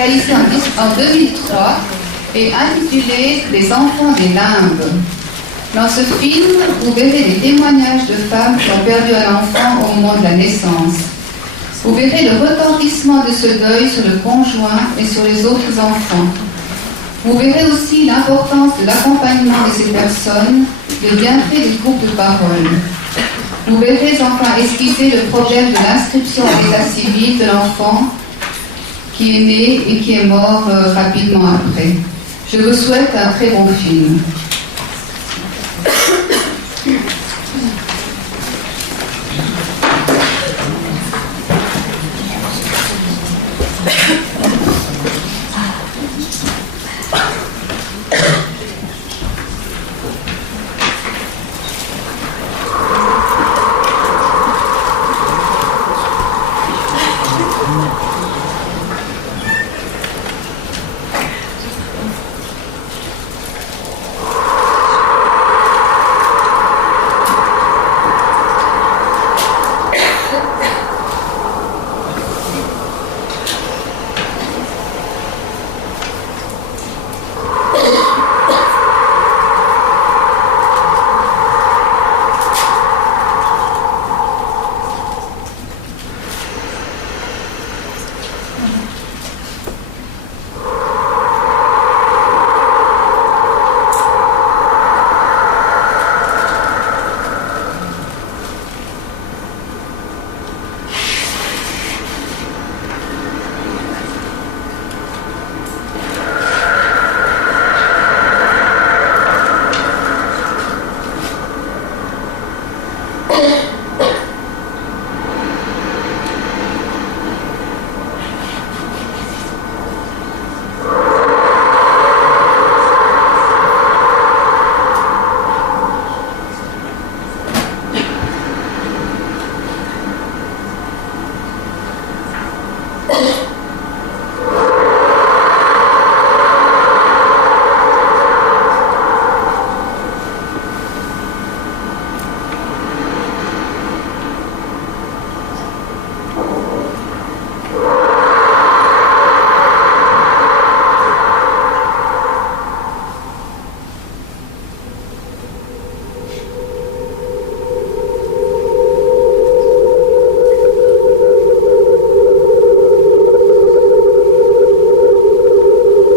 réalisé en 2003 et intitulé « Les enfants des limbes ». Dans ce film, vous verrez des témoignages de femmes qui ont perdu un enfant au moment de la naissance. Vous verrez le retentissement de ce deuil sur le conjoint et sur les autres enfants. Vous verrez aussi l'importance de l'accompagnement de ces personnes, le bienfait des groupes de parole. Vous verrez enfin esquisser le problème de l'inscription à l'état civil de l'enfant qui est né et qui est mort rapidement après. Je vous souhaite un très bon film.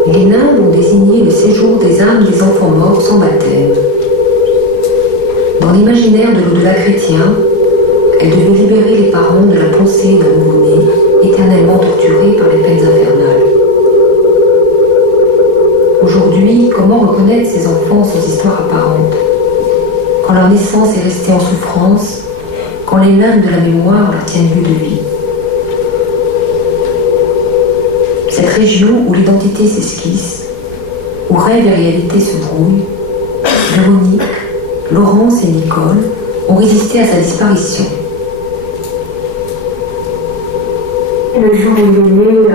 Les limbes ont désigné le séjour des âmes des enfants morts sans baptême. Dans l'imaginaire de l'au-delà chrétien, elles devaient libérer les parents de la pensée d'un nouveau-né éternellement torturé par les peines infernales. Aujourd'hui, comment reconnaître ces enfants sans histoire apparente, quand leur naissance est restée en souffrance, quand les limbes de la mémoire leur tiennent lieu de vie? Cette région où l'identité s'esquisse, où rêve et réalité se brouillent, Véronique, Laurence et Nicole ont résisté à sa disparition. Le jour où il est né,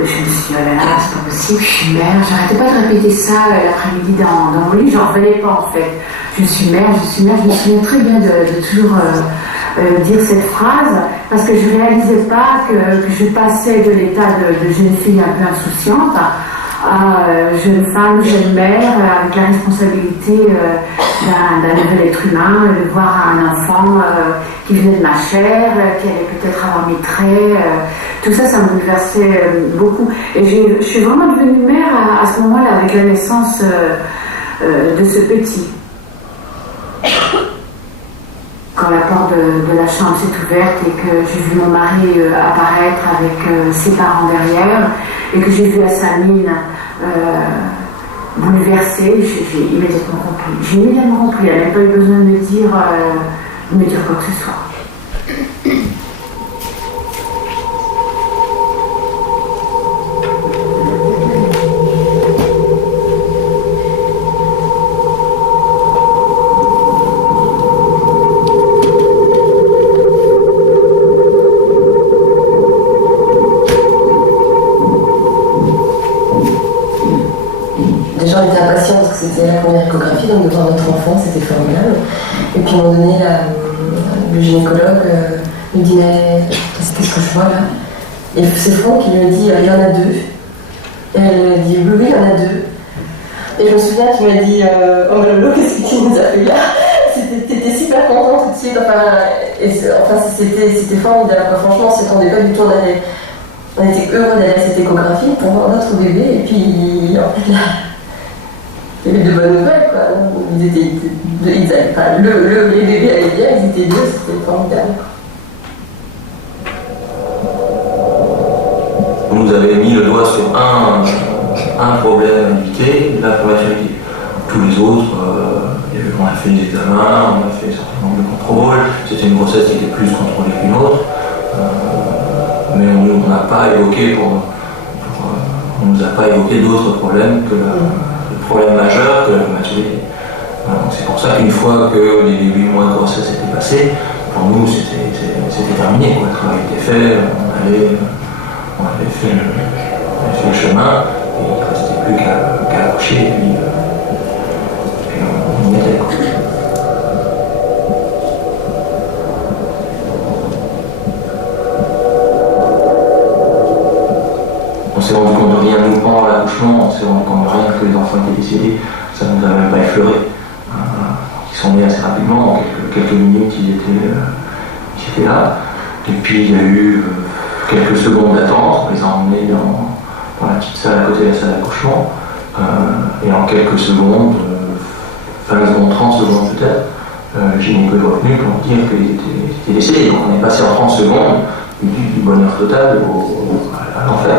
je me suis dit, oh là là, c'est pas possible, je suis mère. J'arrêtais pas de répéter ça l'après-midi dans mon lit, j'en revenais pas en fait. Je suis mère, je me souviens très bien de toujours dire cette phrase, parce que je réalisais pas que je passais de l'état de jeune fille un peu insouciante à jeune femme, jeune mère, avec la responsabilité d'un nouvel être humain, de voir un enfant qui venait de ma chair, qui allait peut-être avoir mes traits. Tout ça, ça me bouleversait beaucoup. Et je suis vraiment devenue mère à ce moment-là, avec la naissance de ce petit. Quand la porte de la chambre s'est ouverte et que j'ai vu mon mari apparaître avec ses parents derrière, et que j'ai vu à sa mine bouleversée, j'ai immédiatement compris. J'ai immédiatement compris, elle n'avait pas eu besoin de me dire quoi que ce soit. Déjà, on était impatients parce que c'était la première échographie, donc de voir notre enfant, c'était formidable. Et puis, à un moment donné, le gynécologue nous dit, mais qu'est-ce que je vois là? Et c'est Franck qui lui dit il y en a deux. Et elle dit oui, il y en a deux. Et je me souviens qu'il m'a dit oh Lolo, qu'est-ce que tu nous as fait là? T'étais super contente tout de suite. C'était formidable. Franchement, on ne s'attendait pas du tout. On était heureux d'aller à cette échographie pour voir notre bébé. Et puis, en plus, là, il y avait de bonnes nouvelles, quoi. Les bébés allaient bien, ils étaient deux, c'était formidable. Vous nous avez mis le doigt sur un problème à éviter, la prématurité. Tous les autres, on a fait des examens, on a fait un certain nombre de contrôles, c'était une grossesse qui était plus contrôlée qu'une autre, mais on n'a pas évoqué on nous a pas évoqué d'autres problèmes que le problème majeur que la prématurité. C'est pour ça qu'une fois que les 8 mois de grossesse étaient passés, pour nous c'était terminé, quoi. Le travail était fait, on avait fait le chemin, et il ne restait plus qu'à accoucher, et puis on y était, quoi. On s'est rendu compte de rien nous pendant l'accouchement, on s'est rendu compte de rien que les enfants étaient décédés, ça ne nous a même pas effleuré. Ils sont nés assez rapidement, en quelques minutes ils étaient là. Et puis il y a eu quelques secondes d'attente, on les a emmenés dans la petite salle à côté de la salle d'accouchement, et en quelques secondes, 20 secondes, 30 secondes peut-être, le gynéco est revenu pour dire qu'il était décédé. Donc on est passé en 30 secondes du bonheur total à l'enfer.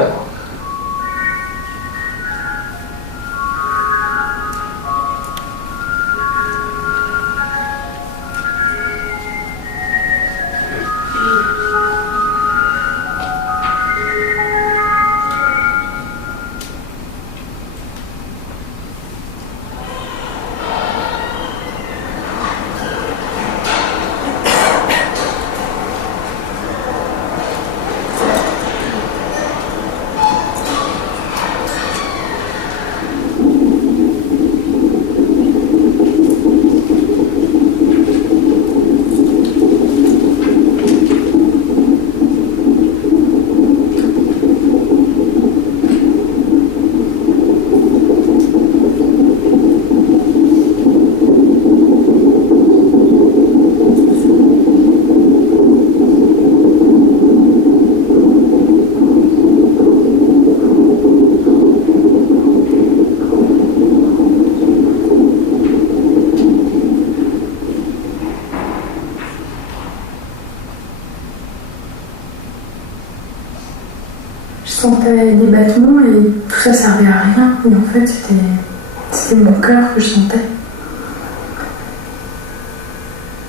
Je sentais des battements et tout ça servait à rien. Et en fait, c'était mon cœur que je sentais.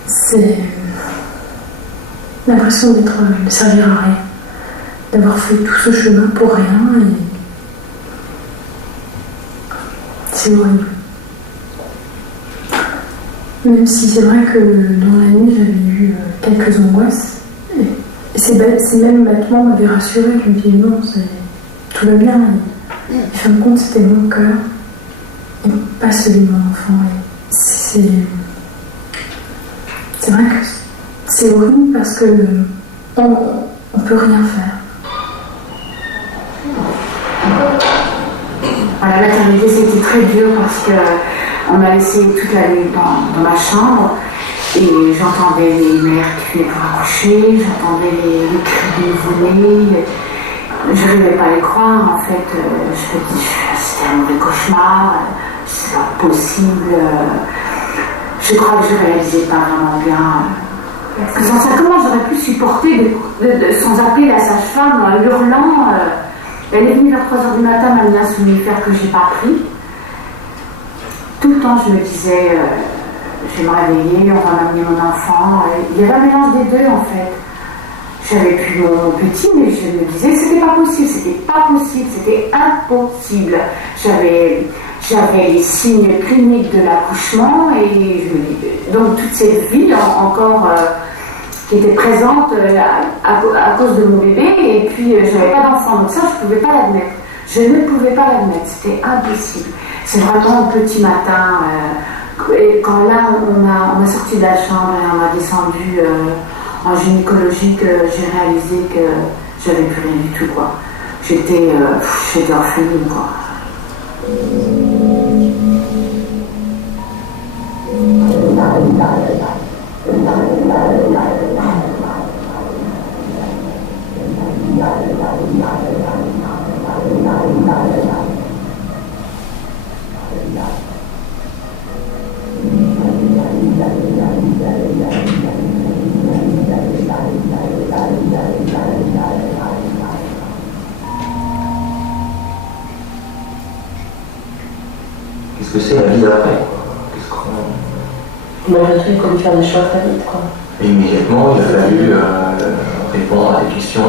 C'est l'impression de servir à rien. D'avoir fait tout ce chemin pour rien et c'est horrible. Même si c'est vrai que dans la nuit, j'avais eu quelques angoisses. Et ces mêmes battements m'avaient rassurée. Je me disais non, tout va bien. Et en fin de compte, c'était mon cœur et pas celui de mon enfant. Et c'est vrai que c'est horrible parce que on peut rien faire. À la maternité, c'était très dur parce qu'on m'a laissé toute la nuit dans ma chambre. Et j'entendais les mères qui venaient pour accoucher, j'entendais les cris des nouveau-nés. Je n'arrivais pas à les croire, en fait. Je me dis, c'était un mauvais cauchemar, c'est pas possible. Je crois que je ne réalisais pas vraiment bien. Parce que sans ça, comment j'aurais pu supporter sans appeler la sage-femme, hurlant. Elle est venue vers 3h du matin, m'a mis un somnifère que je n'ai pas pris. Tout le temps, je me disais... je vais me réveiller, on va m'amener mon enfant. Il y avait un mélange des deux en fait. J'avais plus mon petit, mais je me disais que c'était pas possible, c'était impossible. J'avais les signes cliniques de l'accouchement et donc toute cette vie encore qui était présente à cause de mon bébé et puis j'avais pas d'enfant, donc ça je pouvais pas l'admettre. Je ne pouvais pas l'admettre, c'était impossible. C'est vraiment au petit matin. Et quand là, on m'a sorti de la chambre et on m'a descendu en gynécologie, que j'ai réalisé que J'avais plus rien du tout, quoi. J'étais orpheline, quoi. Qu'est-ce que c'est la vie après? Malgré tout, il faut faire des choix très vite, quoi. Et immédiatement, il a fallu répondre à des questions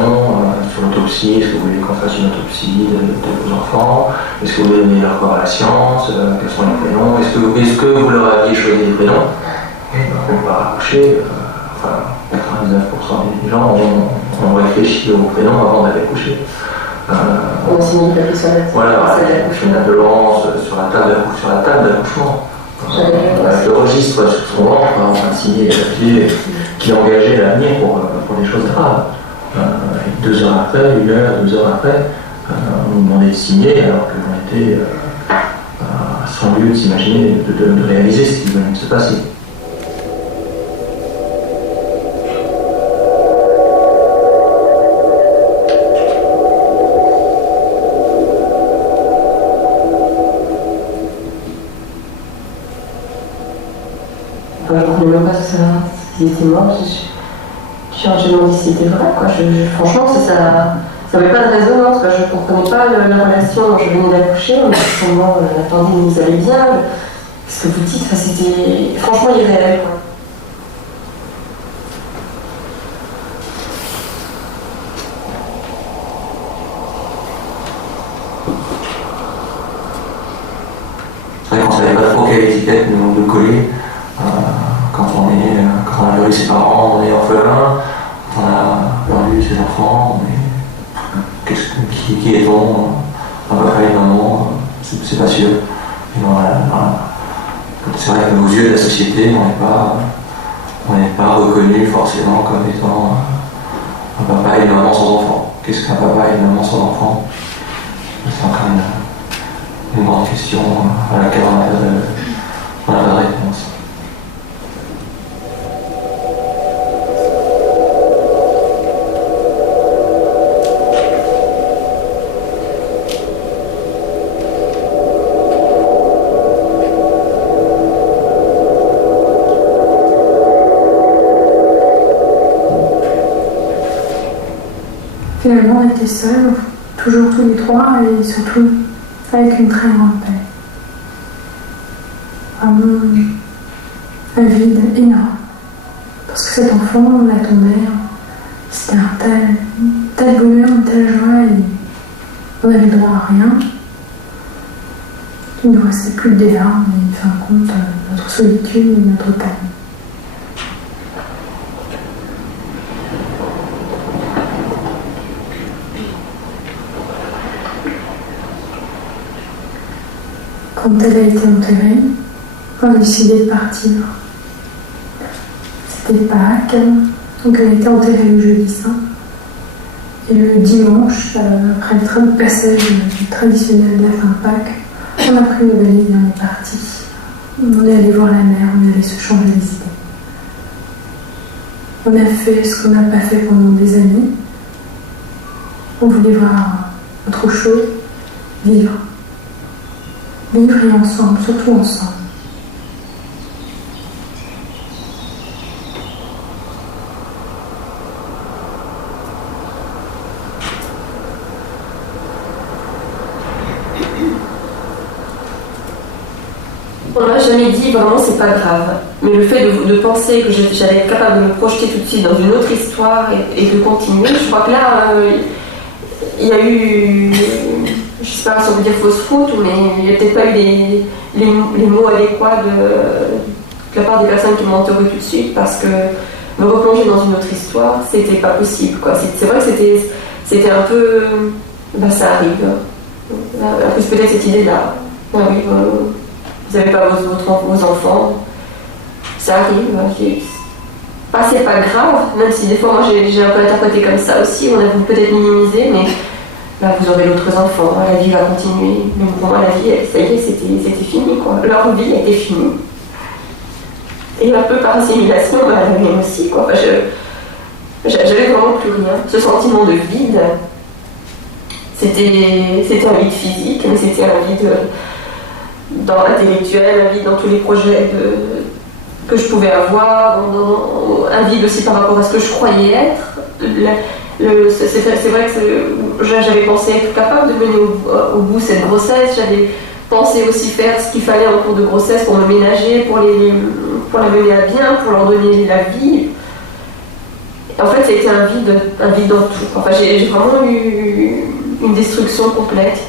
sur l'autopsie. Est-ce que vous voulez qu'on fasse une autopsie de vos enfants? Est-ce que vous voulez donner leur corps à la science? Quels sont les prénoms? Est-ce que vous leur aviez choisi des prénoms? On va accoucher. 99% des gens ont réfléchi aux prénoms avant d'aller coucher. On a signé une papier sur la voilà, une appellance sur la table d'accouchement. Avec le registre sur son ventre, on a signé les papiers qui engageaient l'avenir pour des choses graves. 2 heures après, 1 heure, 2 heures après, on nous demandait de signer alors qu'on était sans lieu de s'imaginer, de réaliser ce qui venait de se passer. Je ne comprenais même pas s'ils étaient morts. Je me demandé si c'était vrai, quoi. Franchement, ça n'avait pas de résonance, quoi. Je ne comprenais pas la relation dont je venais d'accoucher. On attendait, vous allez bien. Ce que vous dites, c'était franchement irréel, quoi. C'est vrai qu'on ne savait pas trop quelle étiquette nous coller. Quand on a perdu ses parents, on est orphelin. Quand on a perdu ses enfants, qui est-on? Papa et maman, c'est pas sûr. C'est vrai que aux yeux de la société, on n'est pas reconnu forcément comme étant un papa et une maman sans enfant. Qu'est-ce qu'un papa et une maman sans enfant? C'est encore une grande question à laquelle on n'a pas de réponse. Finalement, on était seuls, toujours tous les trois, et surtout avec une très grande paix. Vraiment un vide énorme. Parce que cet enfant, la tombait, c'était un tel bonheur, une telle joie, et on n'avait droit à rien. Il ne nous restait plus que des larmes, et en fin de compte, notre solitude et notre peine. Quand elle a été enterrée, on a décidé de partir. C'était Pâques, donc elle a été enterrée le jeudi saint. Et le dimanche, après le passage traditionnel de la fin de Pâques, on a pris nos valises et on est parti. On est allé voir la mer, on est allé se changer les idées. On a fait ce qu'on n'a pas fait pendant des années. On voulait voir autre chose, vivre. Vivre et ensemble, surtout ensemble. On m'a jamais dit vraiment c'est pas grave. Mais le fait de penser que j'allais être capable de me projeter tout de suite dans une autre histoire et de continuer, je crois que là, il y a eu, je sais pas si on peut dire fausse route, mais il n'y a peut-être pas eu les mots adéquats de la part des personnes qui m'ont entourée tout de suite, parce que me replonger dans une autre histoire, c'était pas possible, quoi. C'est vrai que c'était un peu, ça arrive. En plus peut-être cette idée-là, vous n'avez pas vos enfants, ça arrive. Enfin, c'est pas grave, même si des fois moi j'ai un peu interprété comme ça aussi, on a voulu peut-être minimiser, mais là vous aurez d'autres enfants, la vie va continuer. Donc pour moi la vie, ça y est, c'était fini quoi. Leur vie était finie. Et un peu par assimilation, la mienne aussi quoi. Enfin, j'avais vraiment plus rien. Ce sentiment de vide, c'était un vide physique, mais c'était un vide dans l'intellectuel, un vide dans tous les projets que je pouvais avoir, un vide aussi par rapport à ce que je croyais être. C'est vrai que j'avais pensé être capable de mener au bout cette grossesse, j'avais pensé aussi faire ce qu'il fallait en cours de grossesse pour me ménager, pour la mener à bien, pour leur donner la vie. Et en fait, ça a été un vide dans tout. Enfin, j'ai vraiment eu une destruction complète.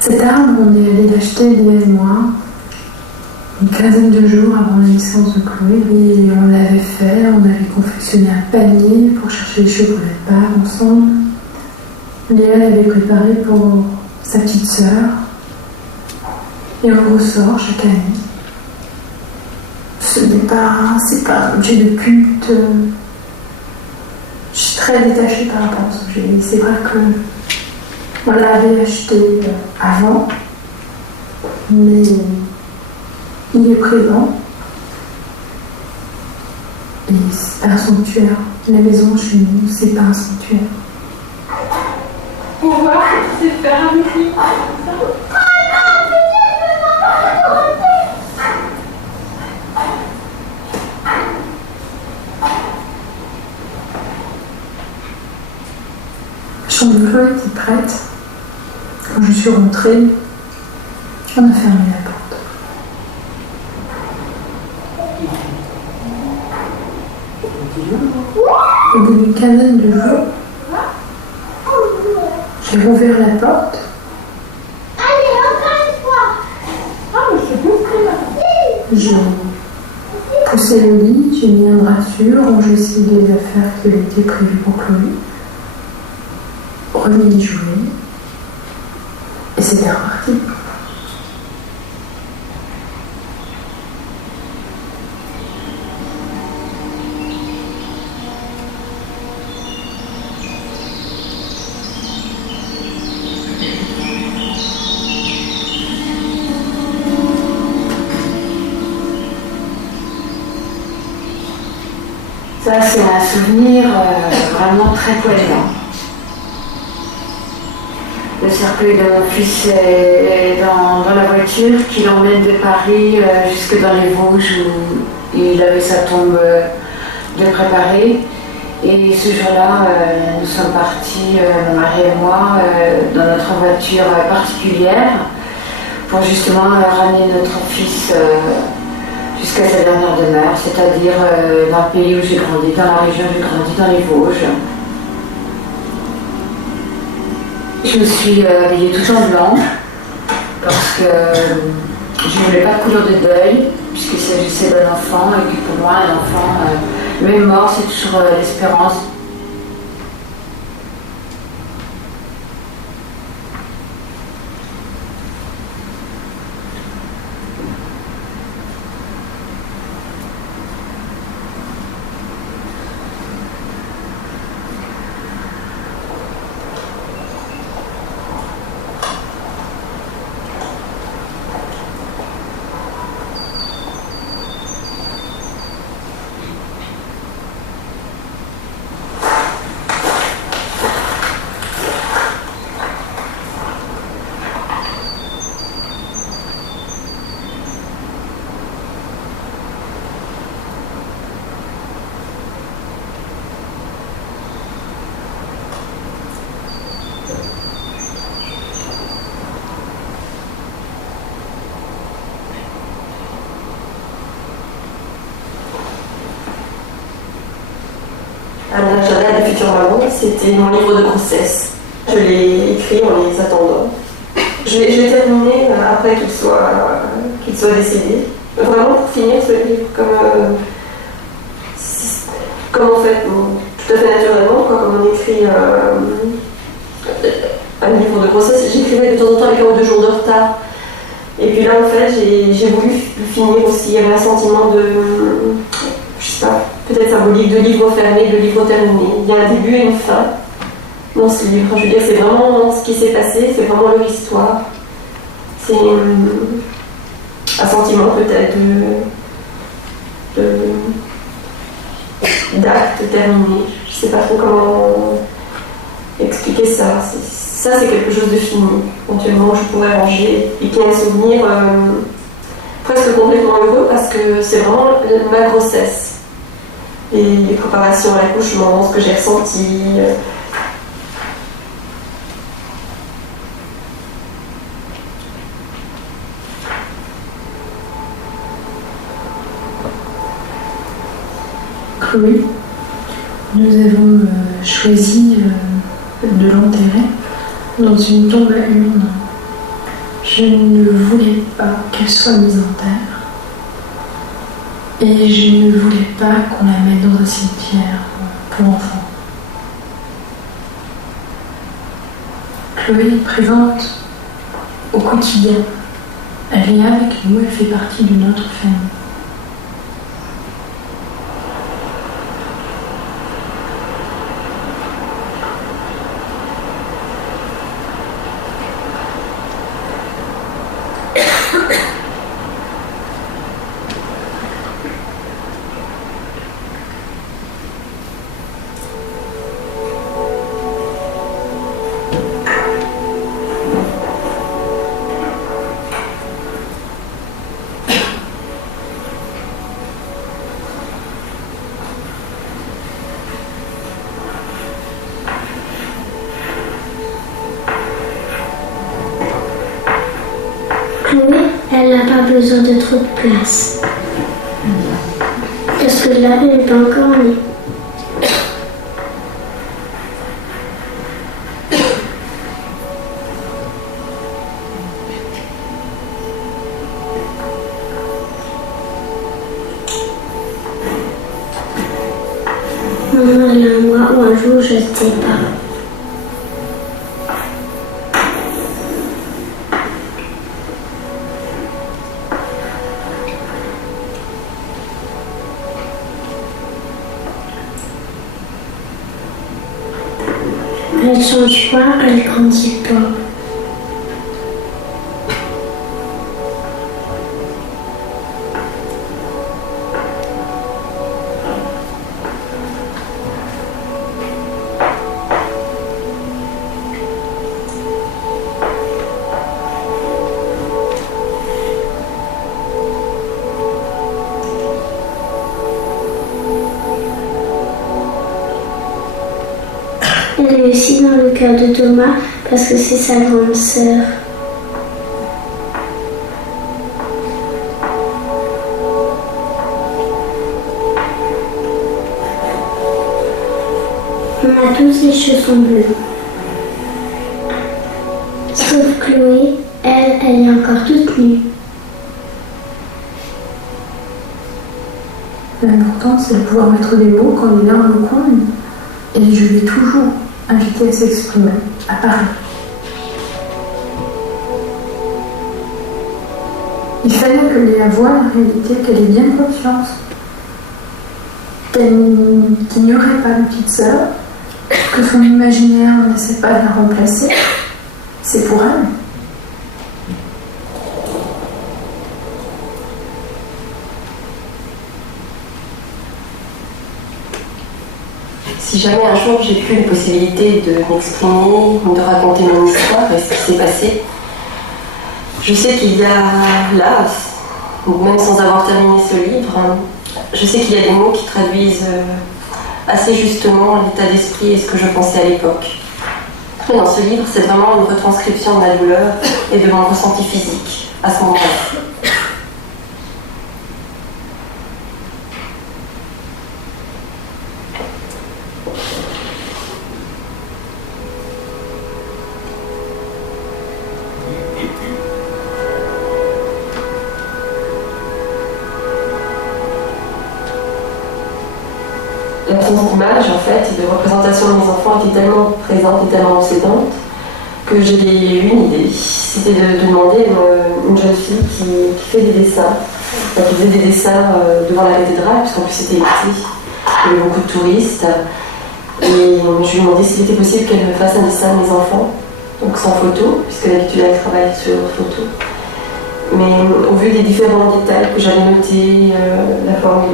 Cette arme, on est allé l'acheter, Léa et moi, une quinzaine de jours avant la naissance de Chloé. Et on l'avait fait, on avait confectionné un panier pour chercher les cheveux pour les part ensemble. Léa l'avait préparé pour sa petite sœur. Et on le ressort chaque année. C'est pas un objet de culte. Je suis très détachée par rapport à ce objet. C'est vrai que on l'avait acheté avant, mais il est présent. Et c'est pas un sanctuaire. La maison chez nous, c'est pas un sanctuaire. Pour voir, c'est faire un outil. La chambre de Chloé était prête. Quand je suis rentrée, on a fermé la porte. Au bout d'une quinzaine de jours, j'ai rouvert la porte. J'ai poussé le lit, j'ai mis un drap dessus, rangé aussi les affaires qui avaient été prévues pour Chloé, remis les jouets, et c'était reparti. Ça, c'est un souvenir vraiment très poignant. Le cercueil de mon fils est dans la voiture qui l'emmène de Paris jusque dans les Vosges où il avait sa tombe de préparer. Et ce jour-là, nous sommes partis, mon mari et moi, dans notre voiture particulière pour justement ramener notre fils jusqu'à sa dernière demeure, c'est-à-dire dans le pays où j'ai grandi, dans la région où j'ai grandi, dans les Vosges. Je me suis habillée tout en blanc parce que je ne voulais pas de couleur de deuil puisqu'il s'agissait d'un enfant et que pour moi un enfant, même mort, c'est toujours l'espérance. Un agenda de future maman, c'était mon livre de grossesse. Je l'ai écrit en les attendant. Je l'ai terminé après qu'il soit décédé. Vraiment pour finir ce livre comme en fait, tout à fait naturellement, comme on écrit de grossesse, j'écrivais de temps en temps avec 1 ou 2 jours de retard. Et puis là, en fait, j'ai voulu le finir aussi. Il y avait un sentiment de, je sais pas, peut-être symbolique, de livre fermé, de livre terminé. Il y a un début et une fin dans ce livre. Je veux dire, c'est vraiment ce qui s'est passé, c'est vraiment leur histoire. C'est un sentiment peut-être d'acte terminé. Je sais pas trop comment expliquer ça. Ça, c'est quelque chose de fini, éventuellement, que je pourrais ranger et qui est un souvenir presque complètement heureux parce que c'est vraiment ma grossesse. Et les préparations à l'accouchement, ce que j'ai ressenti. Chloé, nous avons choisi de l'enterrer dans une tombe à urne. Je ne voulais pas qu'elle soit mise en terre et je ne voulais pas qu'on la mette dans un cimetière pour enfants. Chloé est présente au quotidien. Elle est avec nous, elle fait partie de notre famille. Chloé, elle n'a pas besoin de trop de place. Parce que là, elle n'est pas encore née. Maman, elle a un mois ou un jour, je ne sais pas. Elle change pas, elle grandit pas. Elle est aussi dans le cœur de Thomas parce que c'est sa grande sœur. On a tous les cheveux bleus. Sauf Chloé, elle est encore toute nue. L'important, c'est de pouvoir mettre des mots quand on est dans le coin. Et je l'ai toujours invité à s'exprimer, à parler. Il fallait que Léa voie la réalité, qu'elle ait bien conscience qu'il n'y aurait pas de petite sœur, que son imaginaire n'essaie pas de la remplacer. C'est pour elle. Si jamais un jour j'ai plus la possibilité de m'exprimer, de raconter mon histoire et ce qui s'est passé, je sais qu'il y a là, même sans avoir terminé ce livre, je sais qu'il y a des mots qui traduisent assez justement l'état d'esprit et ce que je pensais à l'époque. Dans ce livre, c'est vraiment une retranscription de ma douleur et de mon ressenti physique à ce moment-là. L'absence d'image, en fait, et de représentation de mes enfants était tellement présente et tellement obsédante que j'ai eu une idée. C'était de demander à une jeune fille qui fait des dessins, qui faisait des dessins devant la cathédrale, puisqu'en plus c'était l'été, il y avait beaucoup de touristes. Et je lui ai demandé s'il était possible qu'elle me fasse un dessin de mes enfants, donc sans photo, puisque d'habitude elle travaille sur photo. Mais au vu des différents détails que j'avais notés, la forme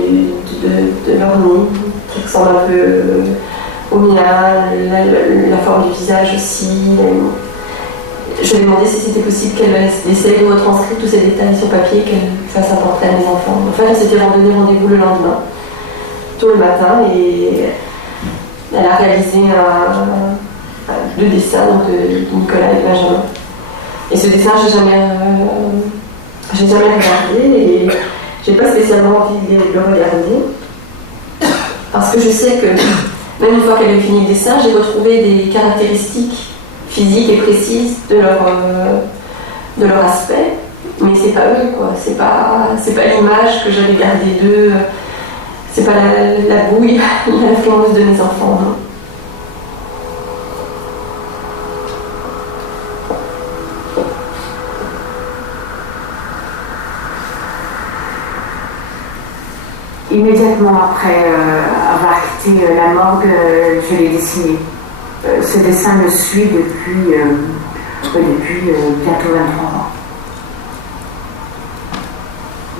de leur nez, qui ressemble un peu au mien, la forme du visage aussi, je lui ai demandé si c'était possible qu'elle essaye de retranscrire tous ces détails sur papier, qu'elle fasse un portrait à mes enfants. Enfin, elle s'était donné rendez-vous le lendemain, tôt le matin, et elle a réalisé deux dessins donc, de Nicolas et Benjamin. Et ce dessin, j'ai jamais regardé et j'ai pas spécialement envie de le regarder. Parce que je sais que, même une fois qu'elle a fini le dessin, j'ai retrouvé des caractéristiques physiques et précises de leur aspect. Mais c'est pas eux, quoi. C'est pas l'image que j'avais gardée d'eux. C'est pas la bouille, l'influence de mes enfants, non. Immédiatement après avoir quitté la morgue, je l'ai dessiné. Ce dessin me suit depuis bientôt 23 ans.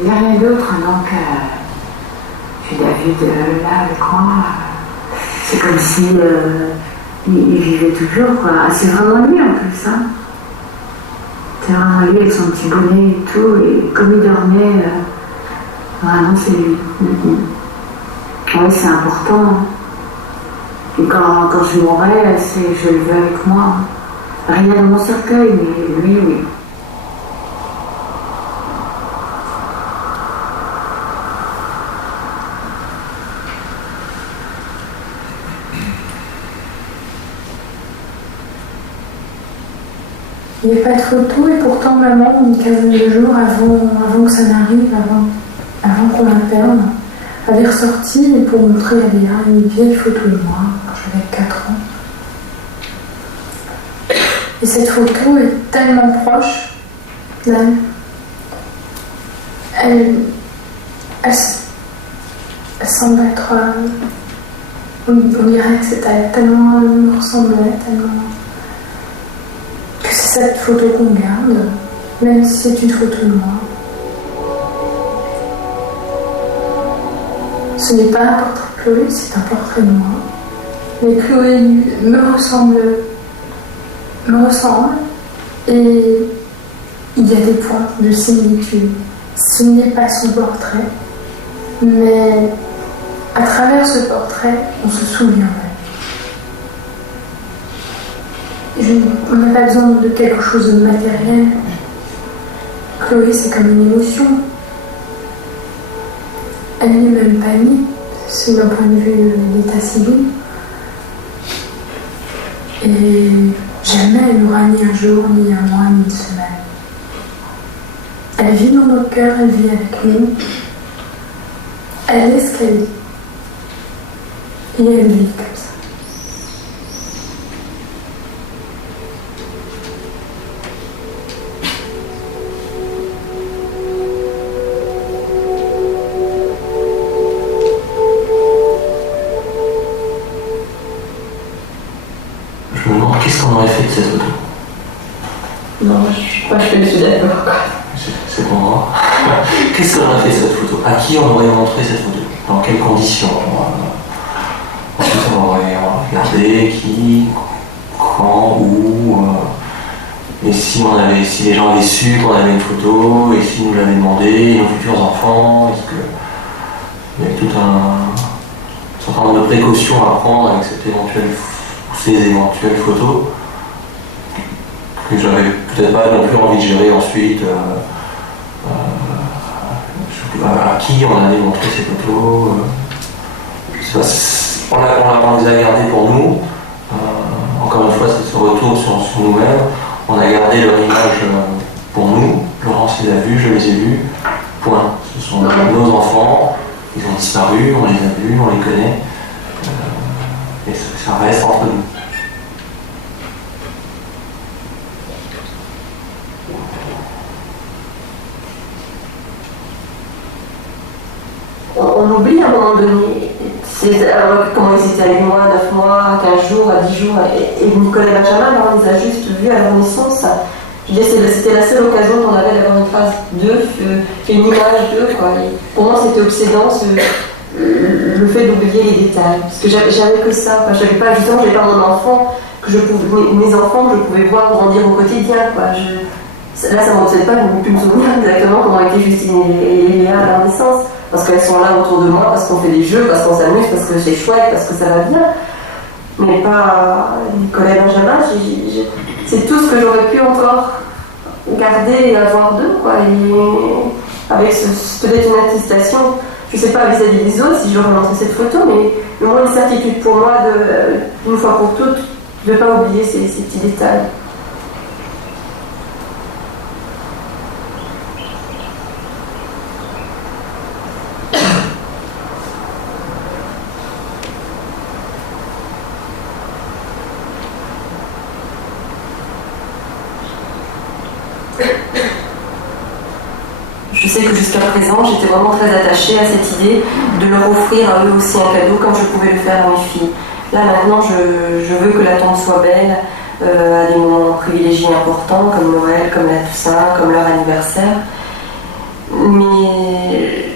Il n'y a rien d'autre, donc j'ai David là avec moi. C'est comme si il vivait toujours, quoi. C'est vraiment lui en plus, hein. C'est vraiment lui avec son petit bonnet et tout, et comme il dormait. Vraiment, c'est lui. Oui, c'est important. Et quand je mourrai, je le veux avec moi. Rien dans mon cercueil, mais lui, oui. Il n'y a pas de photo et pourtant maman, une quinzaine de jours avant que ça n'arrive, avant qu'on la perde, avait ressorti pour montrer à Léa une vieille photo de moi quand j'avais 4 ans. Et cette photo est tellement proche d'elle. Elle semble être... on dirait que c'est elle, tellement elle me ressemblait, tellement... que c'est cette photo qu'on garde, même si c'est une photo de moi. Ce n'est pas un portrait de Chloé, c'est un portrait de moi. Mais Chloé me ressemble et il y a des points de similitude. Ce n'est pas son portrait, mais à travers ce portrait, on se souvient d'elle. On n'a pas besoin de quelque chose de matériel. Chloé, c'est comme une émotion. Elle n'est même pas née, c'est d'un point de vue de l'état civil. Et jamais elle n'aura ni un jour, ni un mois, ni une semaine. Elle vit dans nos cœurs, elle vit avec nous. Elle est ce qu'elle est. Et elle vit comme ça. Qu'est-ce qu'on aurait fait de cette photo? Non, je suis d'accord. C'est pour moi. Qu'est-ce qu'on aurait fait de cette photo? À qui on aurait montré cette photo? Dans quelles conditions? Ensuite, on aurait regardé qui, quand, où. Et si les gens avaient su qu'on avait une photo, et s'ils nous l'avaient demandé, nos futurs enfants, est-ce que il y a tout un certain nombre de précautions à prendre avec ces éventuelles photos que j'avais peut-être pas non plus envie de gérer ensuite. À qui on avait montré ces photos, on les a gardées pour nous. Encore une fois, c'est ce retour sur nous-mêmes. On a gardé leur image pour nous. Laurence les a vus, je les ai vus. Point. Ce sont nos enfants. Ils ont disparu, on les a vus, on les connaît. Et ça reste entre nous. on oublie à un moment donné. Alors, comment ils étaient à 8 mois, 9 mois, 15 jours, à 10 jours. Et Nicolas et Benjamin, on les a juste vus à leur naissance. Je veux dire, c'était la seule occasion qu'on avait d'avoir une phrase d'eux, une image d'eux. Pour moi, c'était obsédant le fait d'oublier les détails. Parce que j'avais que ça. Enfin, j'avais pas mon enfant, mes enfants que je pouvais voir grandir au quotidien. Là, ça ne m'obsède pas de ne plus me souvenir exactement comment étaient Justine et Léa à leur naissance. Parce qu'elles sont là autour de moi, parce qu'on fait des jeux, parce qu'on s'amuse, parce que c'est chouette, parce que ça va bien. Mais pas Nicolas et Benjamin. C'est tout ce que j'aurais pu encore garder et avoir d'eux. Et avec peut-être une attestation, je ne sais pas vis-à-vis des autres si j'aurais montré cette photo, mais au moins une certitude pour moi, une fois pour toutes, de ne pas oublier ces petits détails. Je sais que jusqu'à présent, j'étais vraiment très attachée à cette idée de leur offrir à eux aussi un cadeau comme je pouvais le faire à mes filles. Là maintenant, je veux que la tombe soit belle, à des moments privilégiés importants comme Noël, comme la Toussaint, comme leur anniversaire. Mais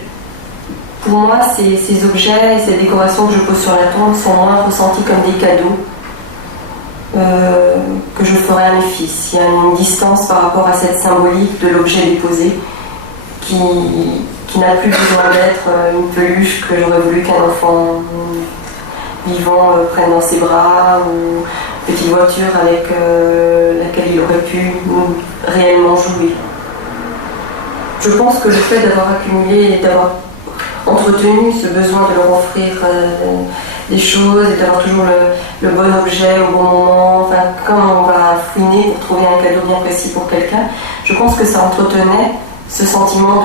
pour moi, ces objets et ces décorations que je pose sur la tombe sont moins ressentis comme des cadeaux que je ferai à mes fils. Il y a une distance par rapport à cette symbolique de l'objet déposé qui n'a plus besoin d'être une peluche que j'aurais voulu qu'un enfant vivant prenne dans ses bras ou une petite voiture avec laquelle il aurait pu réellement jouer. Je pense que le fait d'avoir accumulé et d'avoir entretenu ce besoin de leur offrir des choses et d'avoir toujours le bon objet au bon moment, enfin, quand on va fouiner pour trouver un cadeau bien précis pour quelqu'un, je pense que ça entretenait ce sentiment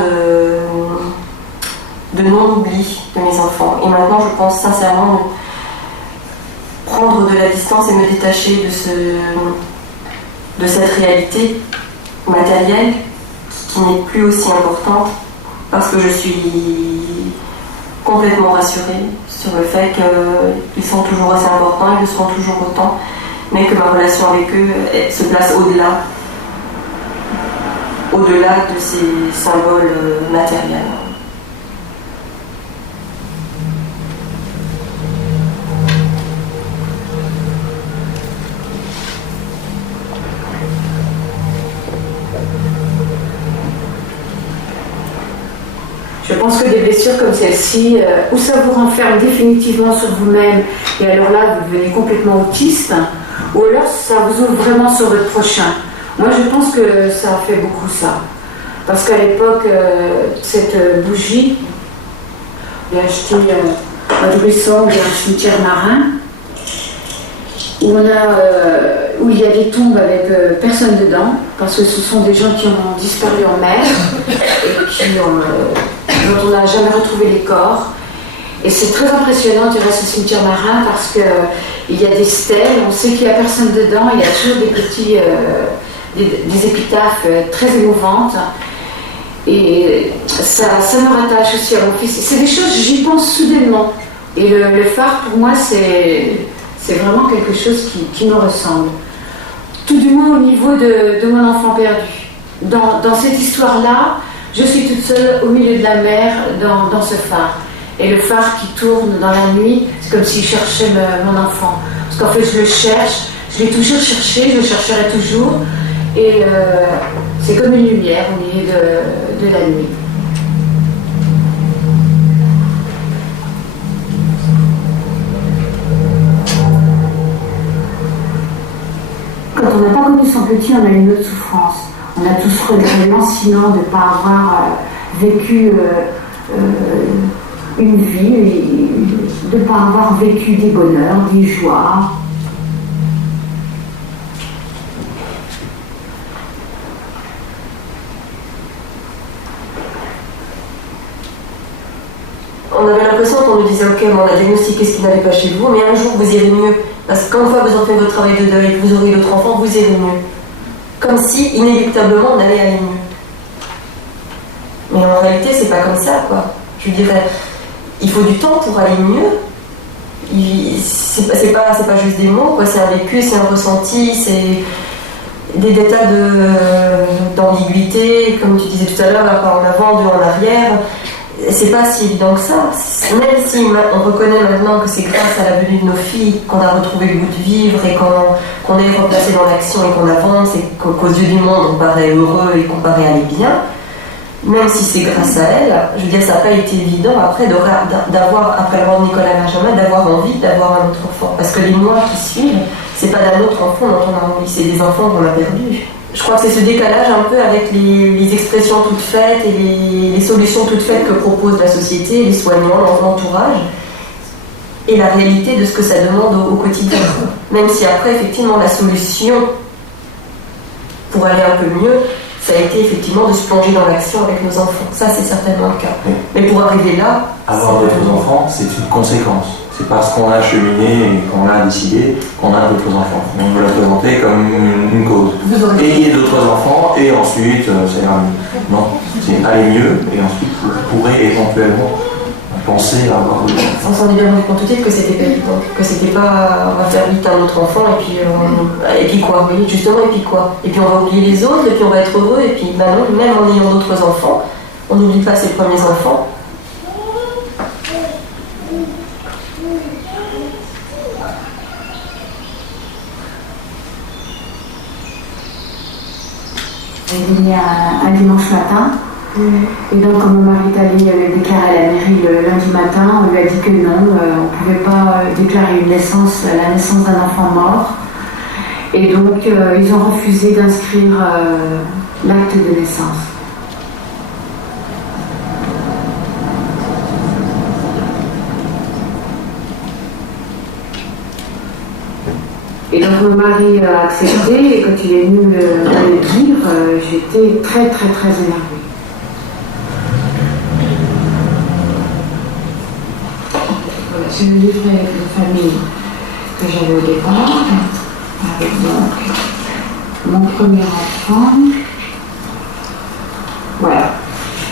de non-oubli de mes enfants. Et maintenant, je pense sincèrement prendre de la distance et me détacher de cette réalité matérielle qui n'est plus aussi importante parce que je suis complètement rassurée sur le fait qu'ils sont toujours assez importants, ils le seront toujours autant, mais que ma relation avec eux se place au-delà de ces symboles matériels. Je pense que des blessures comme celle-ci, ou ça vous renferme définitivement sur vous-même, et alors là, vous devenez complètement autiste, ou alors ça vous ouvre vraiment sur votre prochain. Moi, je pense que ça a fait beaucoup ça. Parce qu'à l'époque, cette bougie, j'ai acheté à Druisson, il y a un cimetière marin, où il y a des tombes avec personne dedans, parce que ce sont des gens qui ont disparu en mer, et dont on n'a jamais retrouvé les corps. Et c'est très impressionnant de rester au cimetière marin, parce qu'il y a des stèles, on sait qu'il n'y a personne dedans, il y a toujours des petits... des épitaphes très émouvantes, et ça me rattache aussi à mon fils. C'est des choses, j'y pense soudainement, et le phare pour moi c'est vraiment quelque chose qui me ressemble, tout du moins au niveau de mon enfant perdu. Dans cette histoire-là, je suis toute seule au milieu de la mer dans ce phare, et le phare qui tourne dans la nuit, c'est comme s'il cherchait mon enfant, parce qu'en fait je le cherche, je l'ai toujours cherché, je le chercherai toujours. Et c'est comme une lumière au milieu de la nuit. Quand on n'a pas connu son petit, on a une autre souffrance. On a tous regretté lancinant de ne pas avoir vécu une vie, de ne pas avoir vécu des bonheurs, des joies. On avait l'impression qu'on nous disait ok, on a diagnostiqué ce qui n'allait pas chez vous, mais un jour vous irez mieux. Parce que quand une fois vous aurez fait votre travail de deuil et que vous aurez l'autre enfant, vous irez mieux. Comme si, inéluctablement, on allait aller mieux. Mais en réalité, c'est pas comme ça, quoi. Je dirais, il faut du temps pour aller mieux. C'est pas juste des mots, quoi. C'est un vécu, c'est un ressenti, c'est des tas d'ambiguïté, comme tu disais tout à l'heure, un pas en avant, deux en arrière. C'est pas si évident que ça. Même si on reconnaît maintenant que c'est grâce à la venue de nos filles qu'on a retrouvé le goût de vivre et qu'on est replacé dans l'action et qu'on avance et qu'aux yeux du monde on paraît heureux et qu'on paraît aller bien, même si c'est grâce à elle, je veux dire, ça n'a pas été évident après d'avoir, après le mort de Nicolas Benjamin, d'avoir envie d'avoir un autre enfant. Parce que les mois qui suivent, c'est pas d'un autre enfant dont on a envie, c'est des enfants qu'on a perdus. Je crois que c'est ce décalage un peu avec les expressions toutes faites et les solutions toutes faites que propose la société, les soignants, l'entourage, et la réalité de ce que ça demande au quotidien. Même si après, effectivement, la solution pour aller un peu mieux, ça a été effectivement de se plonger dans l'action avec nos enfants. Ça, c'est certainement le cas. Oui. Mais pour arriver là... Avoir d'autres enfants, c'est une conséquence. C'est parce qu'on a cheminé et qu'on a décidé qu'on a d'autres enfants. Et on veut la présenter comme une cause. Ayez d'autres enfants et ensuite, ça ira mieux. Non, c'est aller mieux et ensuite vous pourrez éventuellement penser à avoir d'autres enfants. On s'en est bien rendu compte tout de suite que c'était pas évident. Que c'était pas on va faire vite un autre enfant et puis quoi, oui, justement, et puis quoi. Et puis on va oublier les autres et puis on va être heureux et puis bah non, même en ayant d'autres enfants, on n'oublie pas ses premiers enfants. Elle est venue un dimanche matin. Et donc, quand mon mari est allé le déclarer à la mairie le lundi matin, on lui a dit que non, on ne pouvait pas déclarer la naissance d'un enfant mort. Et donc, ils ont refusé d'inscrire l'acte de naissance. Et donc mon mari a accepté et quand il est venu me le dire, j'étais très très très énervée. Voilà, c'est le livret de famille que j'avais au départ, avec donc mon premier enfant. Voilà.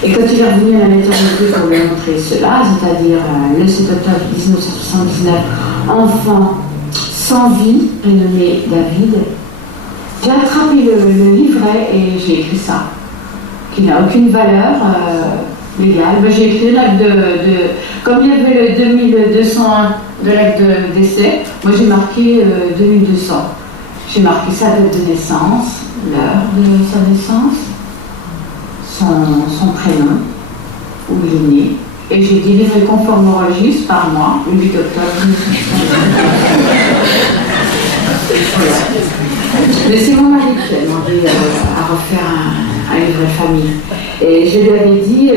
Et quand il est revenu à la maternité pour me montrer cela, c'est-à-dire le 7 octobre 1979, enfant sans vie, prénommé David, j'ai attrapé le livret et j'ai écrit ça, qui n'a aucune valeur légale. Ben, j'ai écrit l'acte comme il y avait le 2201 de l'acte de décès, moi j'ai marqué 2200. J'ai marqué sa date de naissance, l'heure de sa naissance, son prénom, où il est né. Et j'ai délivré conforme au registre par mois, le 8 octobre 1979. Mais c'est mon mari qui a demandé à refaire un livret de famille. Et je lui avais dit,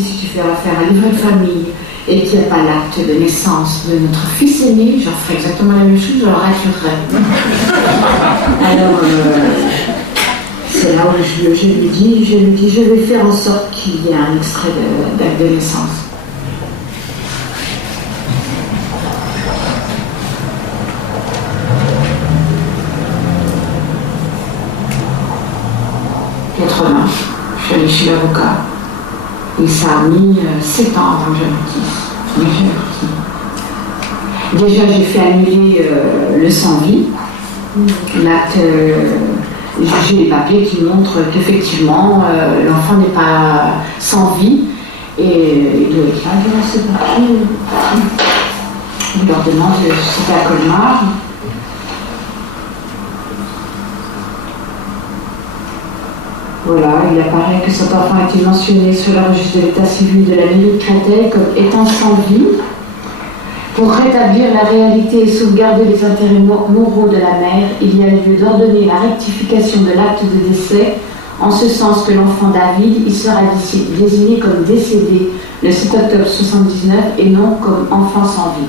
si tu fais refaire un livret de famille et qu'il n'y a pas l'acte de naissance de notre fils aîné, je ferai exactement la même chose, je le raturerai. Alors, c'est là où je lui dis, je vais faire en sorte qu'il y ait un extrait d'acte de naissance. Je suis allée chez l'avocat et ça a mis 7 ans avant que j'aboutisse. Mais j'ai abouti. Déjà, j'ai fait annuler le sans-vie, l'acte. J'ai les papiers qui montrent qu'effectivement l'enfant n'est pas sans vie et il doit être là devant ces papiers. On leur demande si c'était à Colmar. Voilà, il apparaît que cet enfant a été mentionné sur le registre de l'état civil de la mairie de Créteil comme étant sans vie. Pour rétablir la réalité et sauvegarder les intérêts moraux de la mère, il y a lieu d'ordonner la rectification de l'acte de décès, en ce sens que l'enfant David y sera désigné comme décédé le 7 octobre 1979 et non comme enfant sans vie.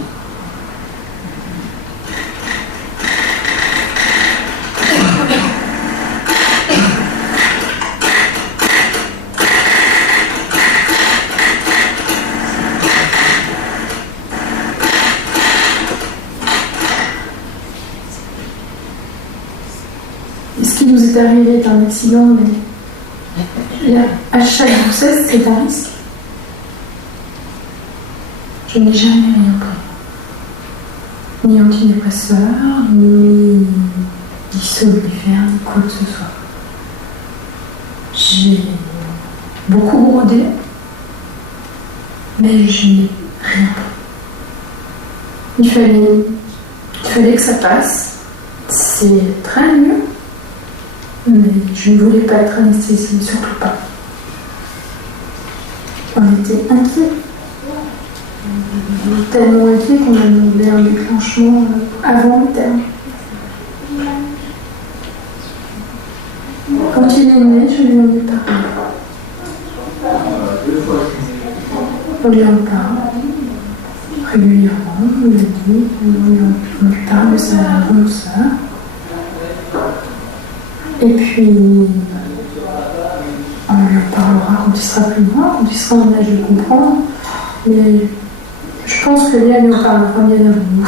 Vous est arrivé est un accident, mais à chaque grossesse, c'est un risque. Je n'ai jamais rien pris. Ni antidépresseur, ni somnifère, ni quoi que ce soit. J'ai beaucoup brodé, mais je n'ai rien pris. Il fallait que ça passe. C'est très mieux, mais je ne voulais pas être anesthésiée, surtout pas. On était inquiets. Tellement inquiets qu'on a demandé un déclenchement avant le terme. Quand il est né, je lui en ai parlé. On lui en parle régulièrement, on lui dit, on lui parle de sa grande sœur. Et puis, on lui en parlera quand il sera plus grand, quand il sera en âge de comprendre. Mais je pense que Léa lui en parlera bien avant nous.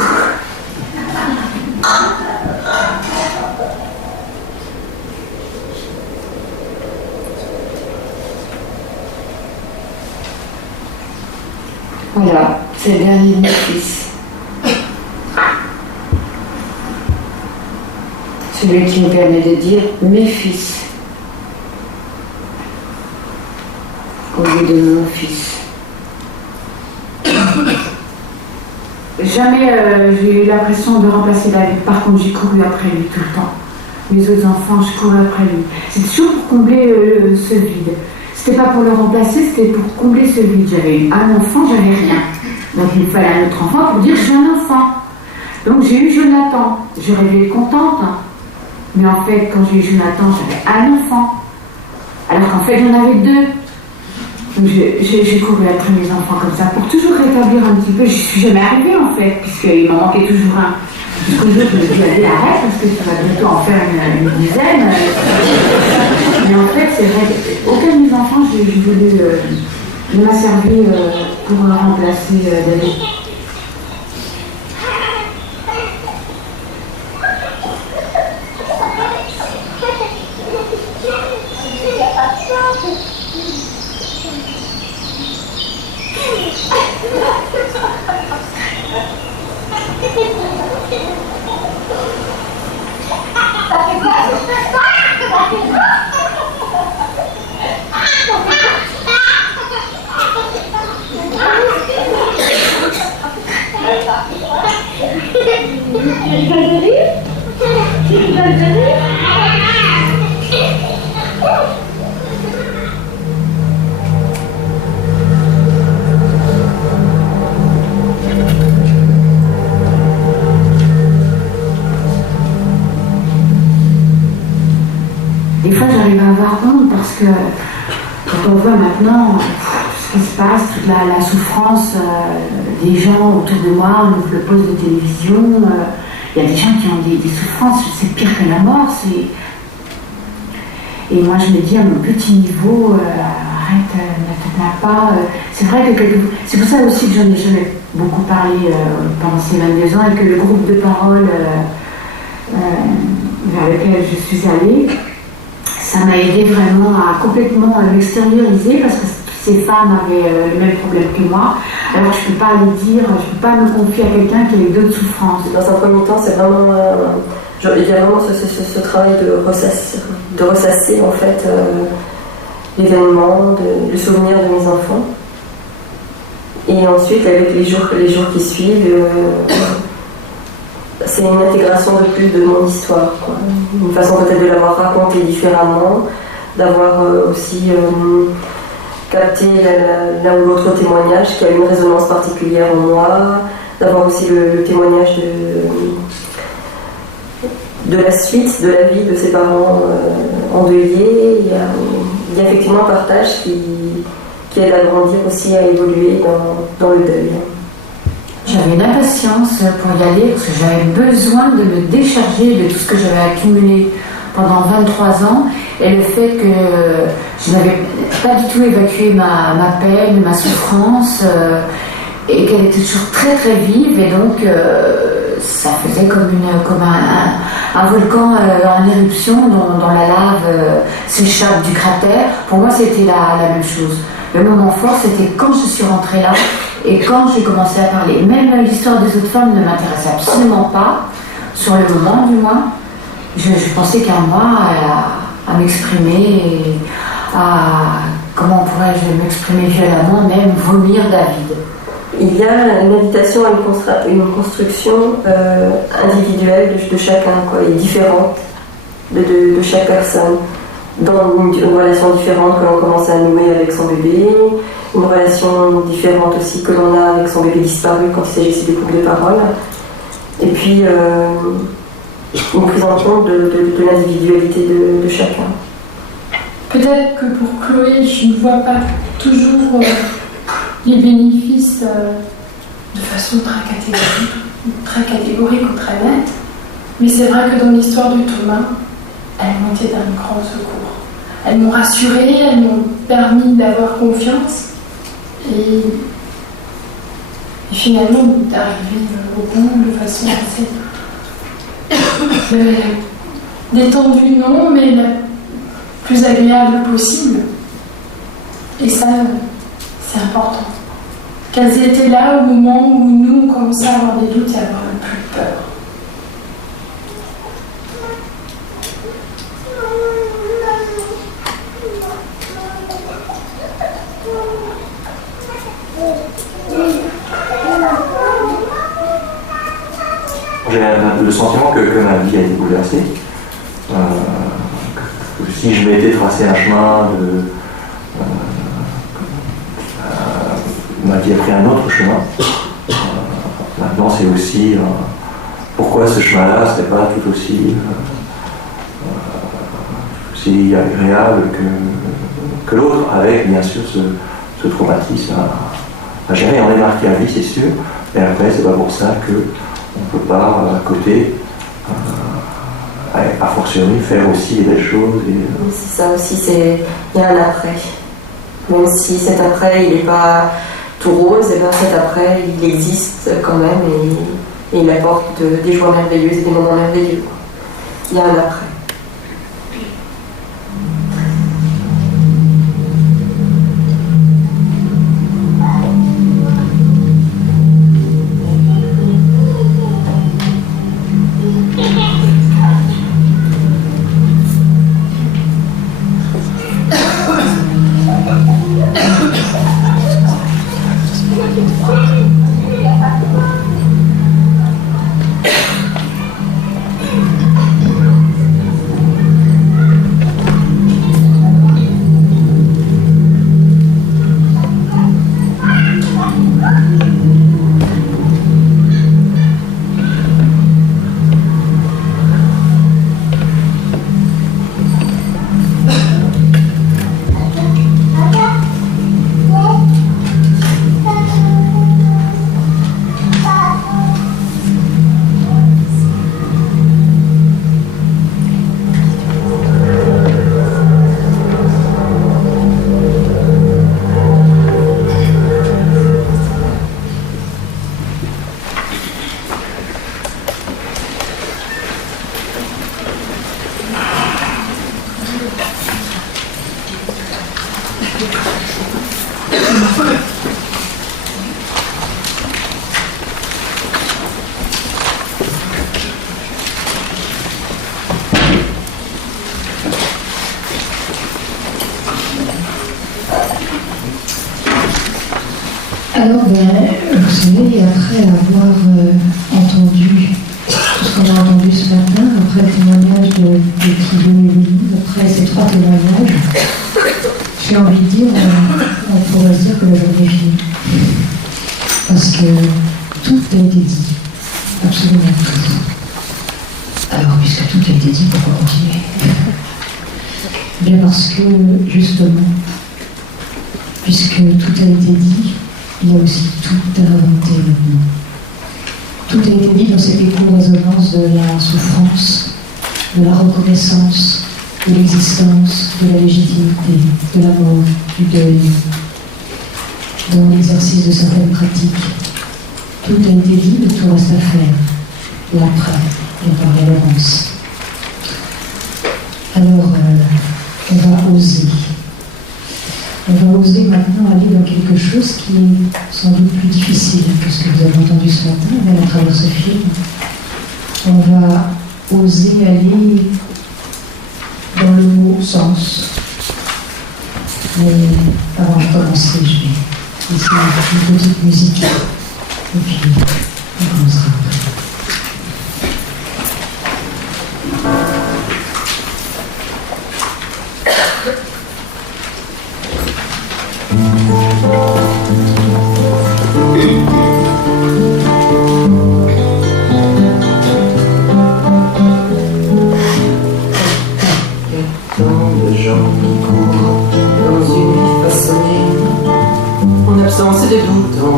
Voilà, c'est le dernier de mes fils. Celui qui me permet de dire mes fils au lieu de mon fils. Jamais j'ai eu l'impression de remplacer David. Par contre, j'ai couru après lui tout le temps. Mes autres enfants, je courais après lui. C'est toujours pour combler ce vide. C'était pas pour le remplacer, c'était pour combler ce vide. J'avais eu un enfant, j'avais rien. Donc il me fallait un autre enfant pour dire j'ai un enfant. Donc j'ai eu Jonathan. J'aurais dû être contente. Mais en fait, quand j'ai eu Jonathan, j'avais un enfant. Alors qu'en fait, j'en avais deux. Donc j'ai couru après mes enfants comme ça pour toujours rétablir un petit peu. Je suis jamais arrivée en fait, puisqu'il m'en manquait toujours un. Jusqu'au jour où je me dis allez, arrête parce que tu vas bientôt en faire une dizaine. Mais en fait, c'est vrai qu'aucun de mes enfants, j'ai voulu ne m'a servi pour remplacer David. Des fois, j'arrive à avoir honte parce que quand on voit maintenant ce qui se passe, toute la souffrance des gens autour de moi, on ouvre le poste de télévision, il y a des gens qui ont des souffrances, c'est pire que la mort. Et moi, je me dis à mon petit niveau, arrête, ne te plains pas. C'est vrai que c'est pour ça aussi que j'en ai jamais beaucoup parlé pendant ces 22 ans et que le groupe de parole vers lequel je suis allée, ça m'a aidé vraiment à complètement m'extérioriser parce que ces femmes avaient le même problème que moi. Alors je ne peux pas les dire, je ne peux pas me confier à quelqu'un qui a eu d'autres souffrances. Dans un premier temps, c'est vraiment, il y a vraiment ce travail de ressasser en fait l'événement, le souvenir de mes enfants. Et ensuite, avec les jours qui suivent, c'est une intégration de plus de mon histoire, quoi. Une façon peut-être de l'avoir racontée différemment, d'avoir aussi capté l'un ou l'autre témoignage qui a une résonance particulière en moi, d'avoir aussi le témoignage de la suite de la vie de ses parents endeuillés. Il y a effectivement un partage qui aide à grandir aussi, à évoluer dans le deuil. J'avais une impatience pour y aller parce que j'avais besoin de me décharger de tout ce que j'avais accumulé pendant 23 ans et le fait que je n'avais pas du tout évacué ma peine, ma souffrance et qu'elle était toujours très très vive et donc ça faisait comme un volcan en éruption dont la lave s'échappe du cratère. Pour moi c'était la même chose. Le moment fort c'était quand je suis rentrée là Et quand j'ai commencé à parler, même l'histoire des autres femmes ne m'intéressait absolument pas, sur le moment du moins, je pensais qu'à moi, à m'exprimer, comment pourrais-je m'exprimer violemment, même vomir David. Il y a une invitation à une construction individuelle de chacun, quoi, et différente de chaque personne, dans une relation différente que l'on commence à nouer avec son bébé, une relation différente aussi que l'on a avec son bébé disparu quand il s'agissait des couples de parole, et puis une prise en compte de l'individualité de chacun. Peut-être que pour Chloé, je ne vois pas toujours les bénéfices de façon très catégorique ou très nette, mais c'est vrai que dans l'histoire de Thomas, elles m'ont été d'un grand secours. Elles m'ont rassurée, elles m'ont permis d'avoir confiance et finalement d'arriver au bout de façon assez détendue, non, mais la plus agréable possible. Et ça, c'est important. Qu'elles étaient là au moment où nous, on commençait à avoir des doutes et à avoir le plus peur. J'ai le sentiment que ma vie a été bouleversée. Que si je m'étais tracé un chemin ma vie a pris un autre chemin. Maintenant, c'est aussi pourquoi ce chemin-là ne serait pas tout aussi agréable que l'autre, avec bien sûr ce traumatisme à jamais. On est marqué à vie, c'est sûr, mais après, c'est pas pour ça qu'on ne peut pas, à côté, a fortiori, faire aussi des belles choses. C'est ça aussi, il y a un après. Même si cet après, il n'est pas tout rose, et bien cet après, il existe quand même et il apporte des joies merveilleuses et des moments merveilleux. Il y a un après. Alors, vous savez, après avoir entendu tout ce qu'on a entendu ce matin, après le témoignage de Thilo et Lily, après ces 3 témoignages, j'ai envie de dire, on pourrait se dire que la journée est finie. Parce que tout a été dit, absolument tout. Alors, puisque tout a été dit, pourquoi continuer? Bien parce que, justement, puisque tout a été dit, il y a aussi tout à inventer maintenant. Tout a été dit dans cette écho-résonance de la souffrance, de la reconnaissance, de l'existence, de la légitimité, de la mort, du deuil, dans l'exercice de certaines pratiques. Tout a été dit, mais tout reste à faire. L'après, et par l'avance. Alors, on va oser. On va oser maintenant aller dans quelque chose qui est sans doute plus difficile que ce que vous avez entendu ce matin, même à travers ce film. On va oser aller dans le mot sens. Mais avant de commencer, je vais essayer une petite musique. Et puis, on commencera après. De doute, en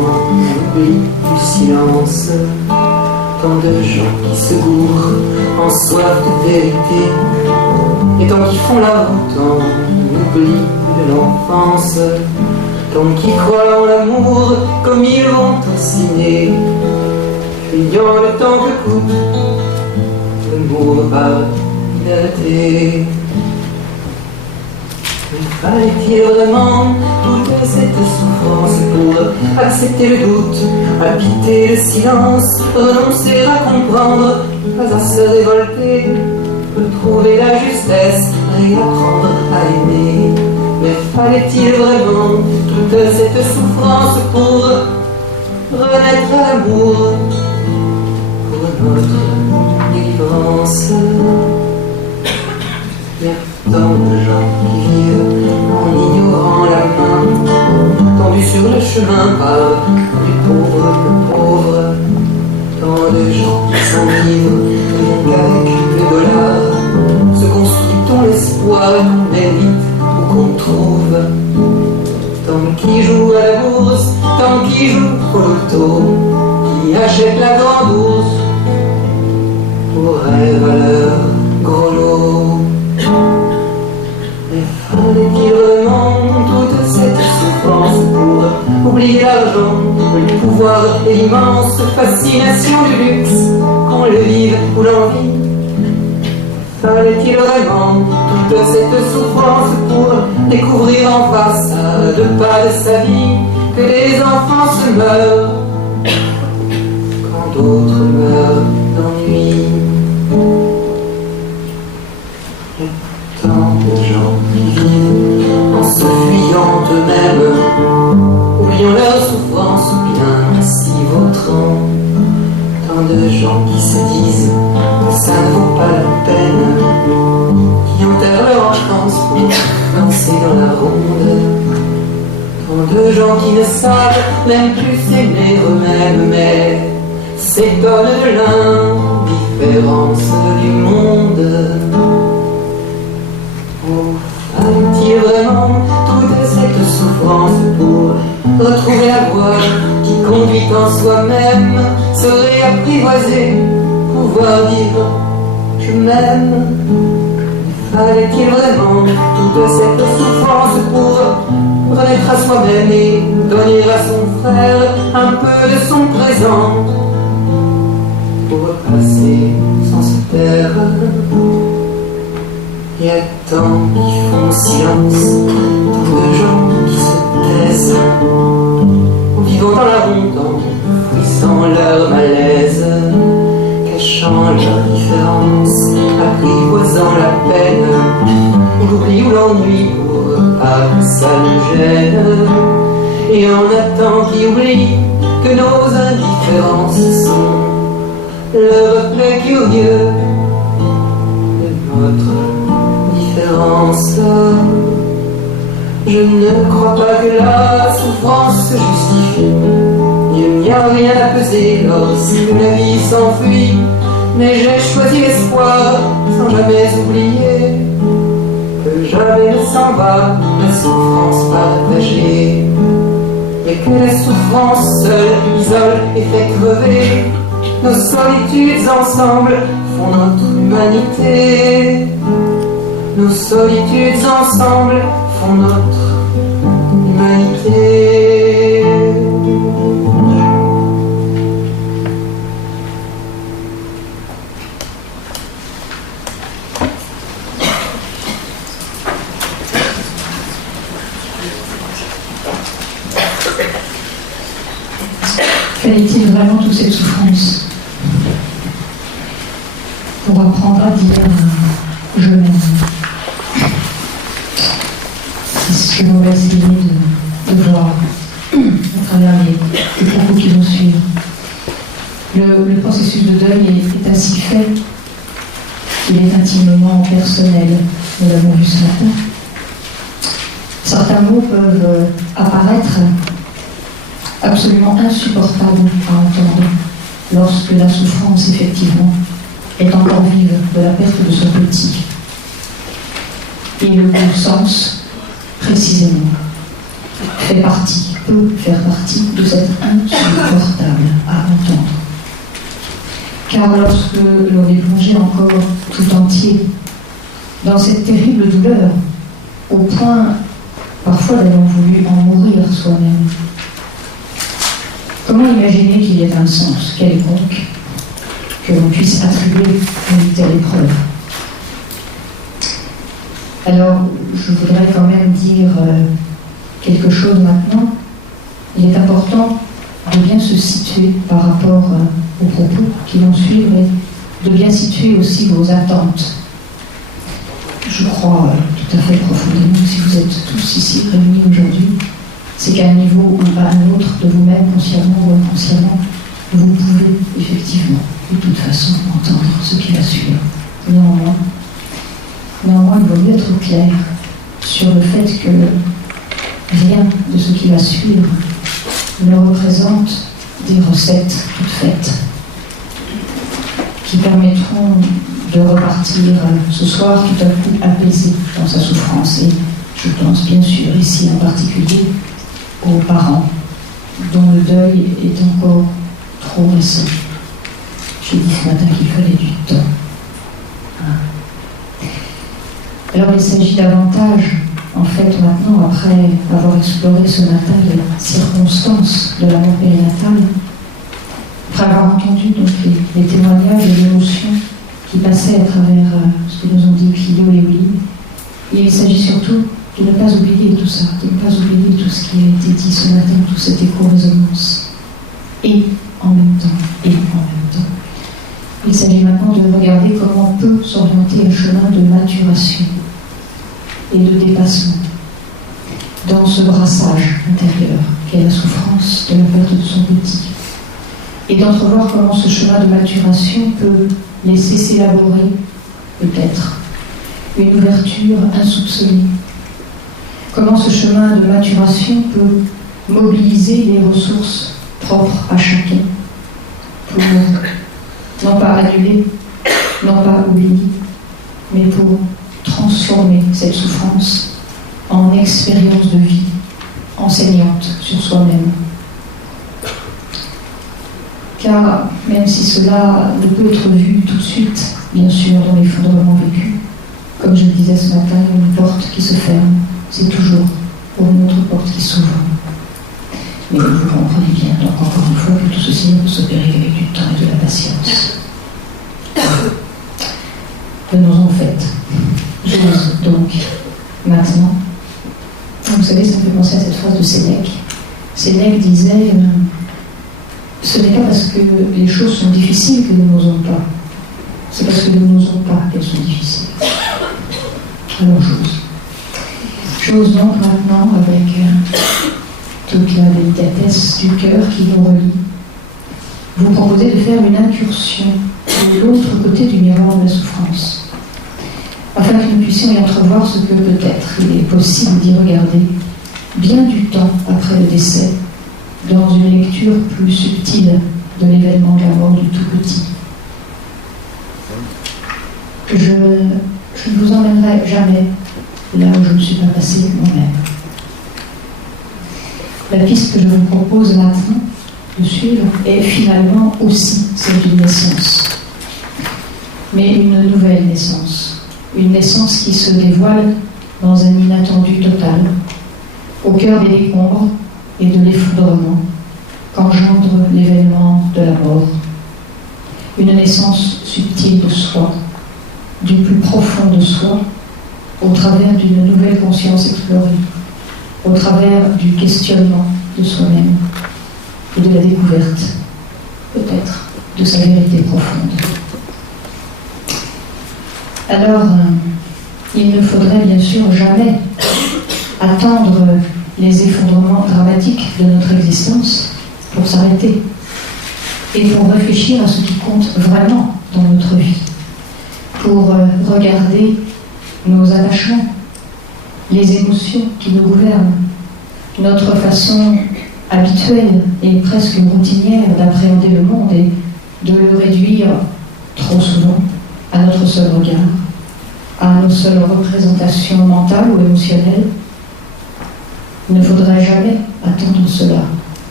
oubli du silence, tant de gens qui se gourrent en soif de vérité, et tant qui font la route en oubli de l'enfance, tant qui croient en l'amour comme ils vont au ciné, fuyant le temps que coûte l'amour par liberté. Fallait-il vraiment toute cette souffrance pour accepter le doute, habiter le silence, renoncer à comprendre, pas à se révolter, retrouver la justesse, réapprendre à aimer? Mais fallait-il vraiment toute cette souffrance pour renaître à l'amour, pour notre délivrance? Il y a tant de gens qui vivent en ignorant la main tendue sur le chemin par du pauvre que pauvre. Tant de gens qui s'enivrent rien qu'avec le dollar, se construit-on l'espoir qu'on mérite ou qu'on trouve. Tant qui jouent à la bourse, tant qui jouent au loto, qui achètent la grande bourse pour rêve à leur gros lot. Mais fallait-il vraiment toute cette souffrance pour oublier l'argent, le pouvoir et l'immense fascination du luxe, qu'on le vive ou l'envie? Fallait-il vraiment toute cette souffrance pour découvrir en face, à 2 pas de sa vie, que les enfants se meurent quand d'autres meurent d'ennui? Tant de gens qui vivent en se fuyant eux-mêmes, oubliant leur souffrance ou bien s'y vautrant. Tant de gens qui se disent que ça ne vaut pas la peine, qui enterrent leur enfance pour danser dans la ronde. Tant de gens qui ne savent même plus s'aimer eux-mêmes, mais s'étonnent de l'indifférence du monde. Fallait-il vraiment toute cette souffrance pour retrouver la voie qui conduit en soi-même, se réapprivoiser, pouvoir dire je m'aime? Fallait-il vraiment toute cette souffrance pour renaître à soi-même et donner à son frère un peu de son présent, pour passer sans se perdre? Il y a tant qui font silence, tant de gens qui se taisent, en vivant dans la honte, en fouissant leur malaise, cachant leur différence, apprivoisant la peine, l'oubli ou l'ennui pour pas que ça nous gêne. Et on attend qui oublie que nos indifférences sont le reflet curieux de notre différence. Je ne crois pas que la souffrance se justifie. Il n'y a rien à peser lorsque la vie s'enfuit. Mais j'ai choisi l'espoir sans jamais oublier que jamais ne s'en va la souffrance partagée. Et que la souffrance seule isole et fait crever. Nos solitudes ensemble font notre humanité. Nos solitudes ensemble font notre humanité. Fallait-il vraiment toute cette souffrance pour apprendre à dire je m'aime? C'est ce que l'on va essayer de voir à travers les propos qui vont suivre. Le processus de deuil est ainsi fait qu'il est intimement personnel. Nous l'avons vu ce matin. Certains mots peuvent apparaître absolument insupportables à entendre lorsque la souffrance, effectivement, est encore vive de la perte de son petit. Et le bon sens, précisément, peut faire partie de cette insupportable à entendre. Car lorsque l'on est plongé encore tout entier dans cette terrible douleur, au point parfois d'avoir voulu en mourir soi-même, comment imaginer qu'il y ait un sens quelconque que l'on puisse attribuer à une telle épreuve? Alors, je voudrais quand même dire quelque chose maintenant. Il est important de bien se situer par rapport aux propos qui vont suivre et de bien situer aussi vos attentes. Je crois tout à fait profondément que si vous êtes tous ici réunis aujourd'hui, c'est qu'à un niveau ou à un autre de vous-même, consciemment ou inconsciemment, vous pouvez effectivement, de toute façon, entendre ce qui va suivre. Néanmoins, il vaut mieux être clair sur le fait que rien de ce qui va suivre ne représente des recettes toutes faites qui permettront de repartir ce soir tout à coup apaisé dans sa souffrance. Et je pense bien sûr ici en particulier aux parents dont le deuil est encore trop récent. J'ai dit ce matin qu'il fallait du temps. Alors il s'agit davantage, en fait, maintenant, après avoir exploré ce matin les circonstances de la mort périnatale, après avoir entendu donc les témoignages et l'émotion qui passaient à travers ce que nous ont dit Clio et Olive, il s'agit surtout de ne pas oublier tout ça, de ne pas oublier tout ce qui a été dit ce matin, toute cette écho-résonance. Et en même temps. Il s'agit maintenant de regarder comment on peut s'orienter un chemin de maturation et de dépassement dans ce brassage intérieur qu'est la souffrance de la perte de son petit. Et d'entrevoir comment ce chemin de maturation peut laisser s'élaborer, peut-être, une ouverture insoupçonnée. Comment ce chemin de maturation peut mobiliser les ressources propres à chacun pour non pas annuler, non pas oublier, mais pour transformer cette souffrance en expérience de vie enseignante sur soi-même. Car même si cela ne peut être vu tout de suite, bien sûr, dans l'effondrement vécu, comme je le disais ce matin, il y a une porte qui se ferme, c'est toujours pour une autre porte qui s'ouvre. Mais vous comprenez bien, donc encore une fois, que tout ceci ne peut s'opérer qu'avec du temps et de la patience. Venons en fait. J'ose donc maintenant. Vous savez, ça me fait penser à cette phrase de Sénèque. Sénèque disait ce n'est pas parce que les choses sont difficiles que nous n'osons pas. C'est parce que nous n'osons pas qu'elles sont difficiles. Alors j'ose. J'ose donc maintenant, avec toute la délicatesse du cœur qui nous relie, vous proposer de faire une incursion de l'autre côté du miroir de la souffrance, afin que nous puissions y entrevoir ce que peut-être il est possible d'y regarder bien du temps après le décès, dans une lecture plus subtile de l'événement de la mort du tout petit. Je ne vous emmènerai jamais là où je ne suis pas passée moi-même. La piste que je vous propose maintenant de suivre est finalement aussi celle d'une naissance, mais une nouvelle naissance, une naissance qui se dévoile dans un inattendu total, au cœur des décombres et de l'effondrement qu'engendre l'événement de la mort. Une naissance subtile de soi, du plus profond de soi, au travers d'une nouvelle conscience explorée, au travers du questionnement de soi-même. et de la découverte, peut-être, de sa vérité profonde. Alors, il ne faudrait bien sûr jamais attendre les effondrements dramatiques de notre existence pour s'arrêter et pour réfléchir à ce qui compte vraiment dans notre vie, pour regarder nos attachements, les émotions qui nous gouvernent, notre façon habituelle et presque routinière d'appréhender le monde et de le réduire trop souvent à notre seul regard, à nos seules représentations mentales ou émotionnelles. Il ne faudrait jamais attendre cela,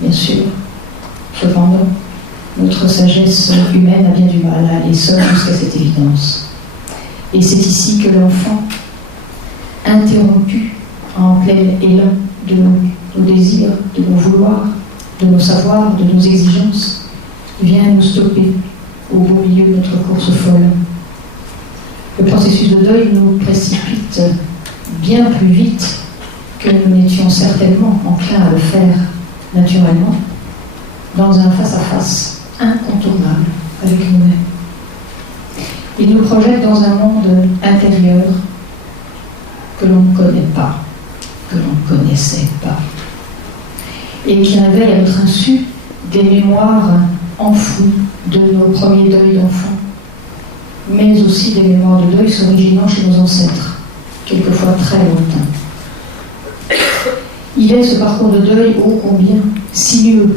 bien sûr. Cependant, notre sagesse humaine a bien du mal à aller seule jusqu'à cette évidence. Et c'est ici que l'enfant, interrompu en plein élan de nos désirs, de nos vouloirs, de nos savoirs, de nos exigences, vient nous stopper au beau milieu de notre course folle. Le processus de deuil nous précipite bien plus vite que nous n'étions certainement enclins à le faire naturellement dans un face-à-face incontournable avec nous-mêmes. Il nous projette dans un monde intérieur que l'on ne connaît pas, que l'on ne connaissait pas, et qui révèle à notre insu des mémoires enfouies de nos premiers deuils d'enfants, mais aussi des mémoires de deuil s'originant chez nos ancêtres, quelquefois très lointains. Il est ce parcours de deuil ô combien sinueux,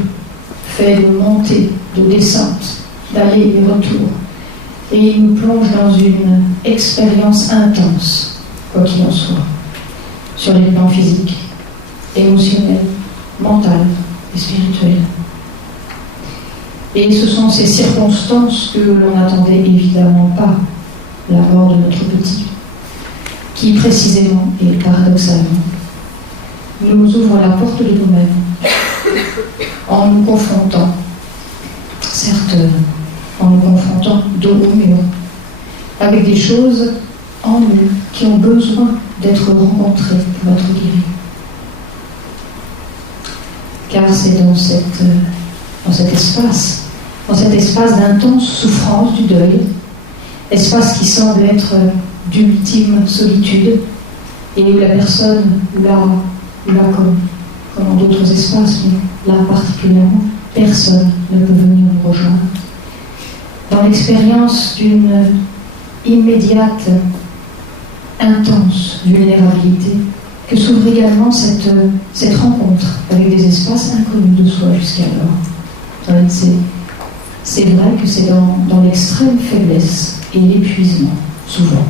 fait de montées, de descentes, d'allées et retours, et il nous plonge dans une expérience intense, quoi qu'il en soit, sur les plans physiques, émotionnels, mental et spirituel. Et ce sont ces circonstances que l'on n'attendait évidemment pas, la mort de notre petit, qui précisément et paradoxalement nous ouvre la porte de nous-mêmes en nous confrontant, certes en nous confrontant dos au mur, avec des choses en nous qui ont besoin d'être rencontrées pour être guéries. Car c'est dans cet espace d'intense souffrance du deuil, espace qui semble être d'ultime solitude, et où la personne, ou là comme dans d'autres espaces, mais là particulièrement, personne ne peut venir nous rejoindre. Dans l'expérience d'une immédiate, intense vulnérabilité, que s'ouvre également cette rencontre avec des espaces inconnus de soi jusqu'alors. C'est vrai que c'est dans l'extrême faiblesse et l'épuisement, souvent.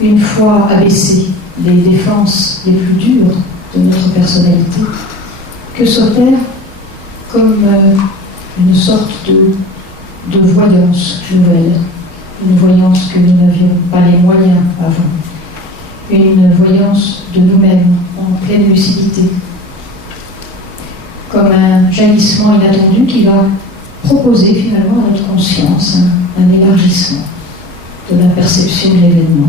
Une fois abaissées les défenses les plus dures de notre personnalité, que s'opère comme une sorte de voyance nouvelle, une voyance que nous n'avions pas les moyens avant, une voyance de nous-mêmes en pleine lucidité, comme un jaillissement inattendu qui va proposer finalement à notre conscience un élargissement de la perception de l'événement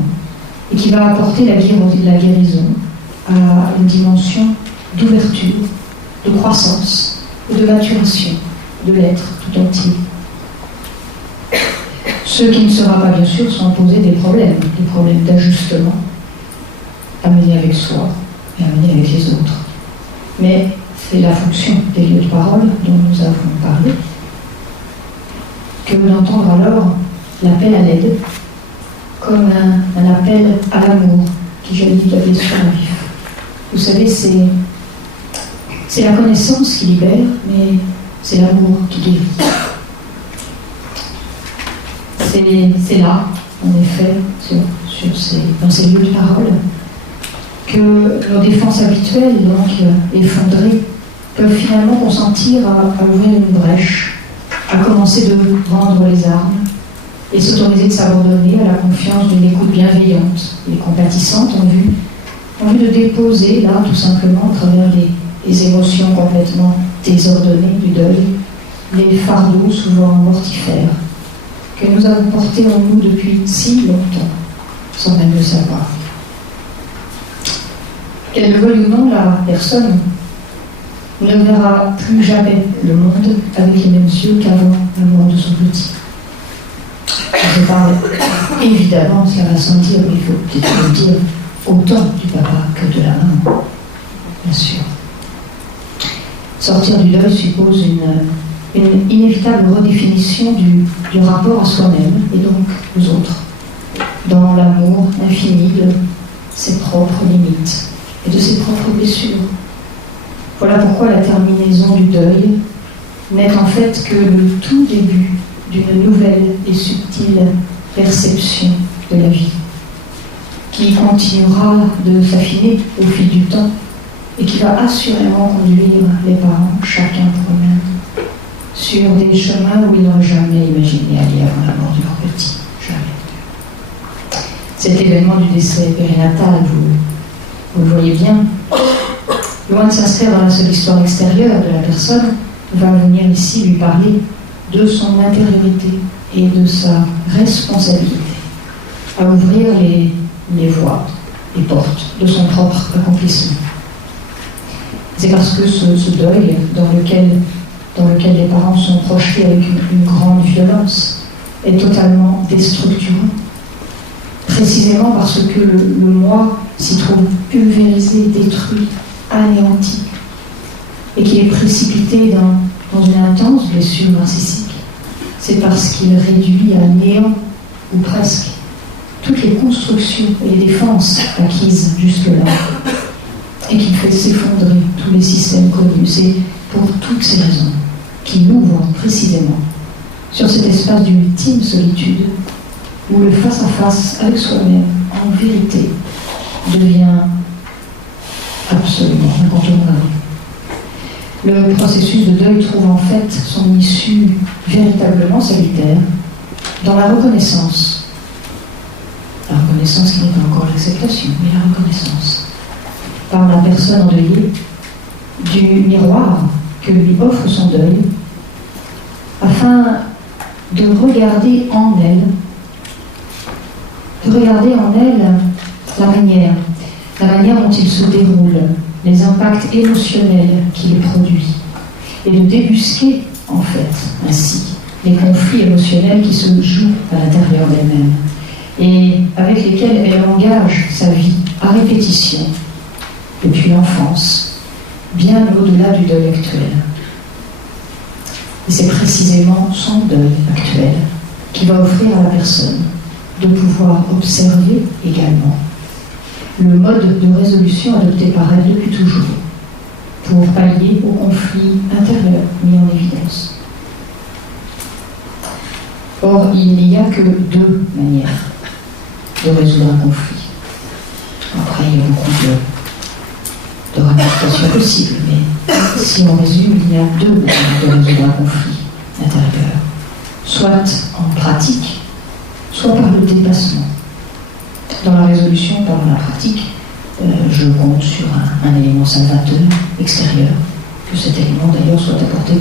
et qui va apporter la guérison à une dimension d'ouverture, de croissance et de maturation de l'être tout entier. Ce qui ne sera pas bien sûr sans poser des problèmes d'ajustement à mener avec soi et à mener avec les autres. Mais c'est la fonction des lieux de parole dont nous avons parlé, que d'entendre alors l'appel à l'aide comme un appel à l'amour qui jaillit de la blessure à vif. Vous savez, c'est la connaissance qui libère, mais c'est l'amour qui guérit. C'est là, en effet, dans ces lieux de parole, que nos défenses habituelles, donc effondrées, peuvent finalement consentir à ouvrir une brèche, à commencer de prendre les armes et s'autoriser de s'abandonner à la confiance d'une écoute bienveillante et compatissante en vue de déposer là, tout simplement, à travers les émotions complètement désordonnées du deuil, les fardeaux souvent mortifères que nous avons portés en nous depuis si longtemps, sans même le savoir. Qu'elle le veuille ou non, la personne ne verra plus jamais le monde avec les mêmes yeux qu'avant la mort de son petit. Je parle évidemment, cela va sentir, mais il faut peut-être le dire, autant du papa que de la maman, bien sûr. Sortir du deuil suppose une inévitable redéfinition du rapport à soi-même et donc aux autres, dans l'amour infini de ses propres limites et de ses propres blessures. Voilà pourquoi la terminaison du deuil n'est en fait que le tout début d'une nouvelle et subtile perception de la vie, qui continuera de s'affiner au fil du temps et qui va assurément conduire les parents, chacun pour eux-mêmes, sur des chemins où ils n'auraient jamais imaginé aller avant la mort de leur petit. Jamais. Cet événement du décès périnatal, vous le voyez bien, loin de s'inscrire dans la seule histoire extérieure de la personne, va venir ici lui parler de son intériorité et de sa responsabilité à ouvrir les voies, les portes de son propre accomplissement. C'est parce que ce deuil dans lequel les parents sont projetés avec une grande violence est totalement déstructurant. Précisément parce que le moi s'y trouve pulvérisé, détruit, anéanti, et qui est précipité dans une intense blessure narcissique. C'est parce qu'il réduit à néant, ou presque, toutes les constructions et les défenses acquises jusque-là, et qu'il fait s'effondrer tous les systèmes connus. C'est pour toutes ces raisons qu'il ouvre précisément sur cet espace d'ultime solitude où le face-à-face avec soi-même, en vérité, devient absolument incontournable. Le processus de deuil trouve en fait son issue véritablement salutaire dans la reconnaissance. La reconnaissance qui n'est pas encore l'acceptation, mais la reconnaissance par la personne endeuillée du miroir que lui offre son deuil, afin de regarder en elle la manière dont il se déroule, les impacts émotionnels qu'il produit, et de débusquer en fait ainsi les conflits émotionnels qui se jouent à l'intérieur d'elle-même et avec lesquels elle engage sa vie à répétition depuis l'enfance, bien au-delà du deuil actuel. Et c'est précisément son deuil actuel qui va offrir à la personne de pouvoir observer également le mode de résolution adopté par elle depuis toujours pour pallier au conflit intérieur mis en évidence. Or, il n'y a que deux manières de résoudre un conflit. Après, il y a beaucoup de ramifications possibles, mais si on résume, il y a deux manières de résoudre un conflit intérieur. Soit en pratique, soit par le dépassement. Dans la résolution par la pratique, je compte sur un élément salvateur extérieur, que cet élément d'ailleurs soit apporté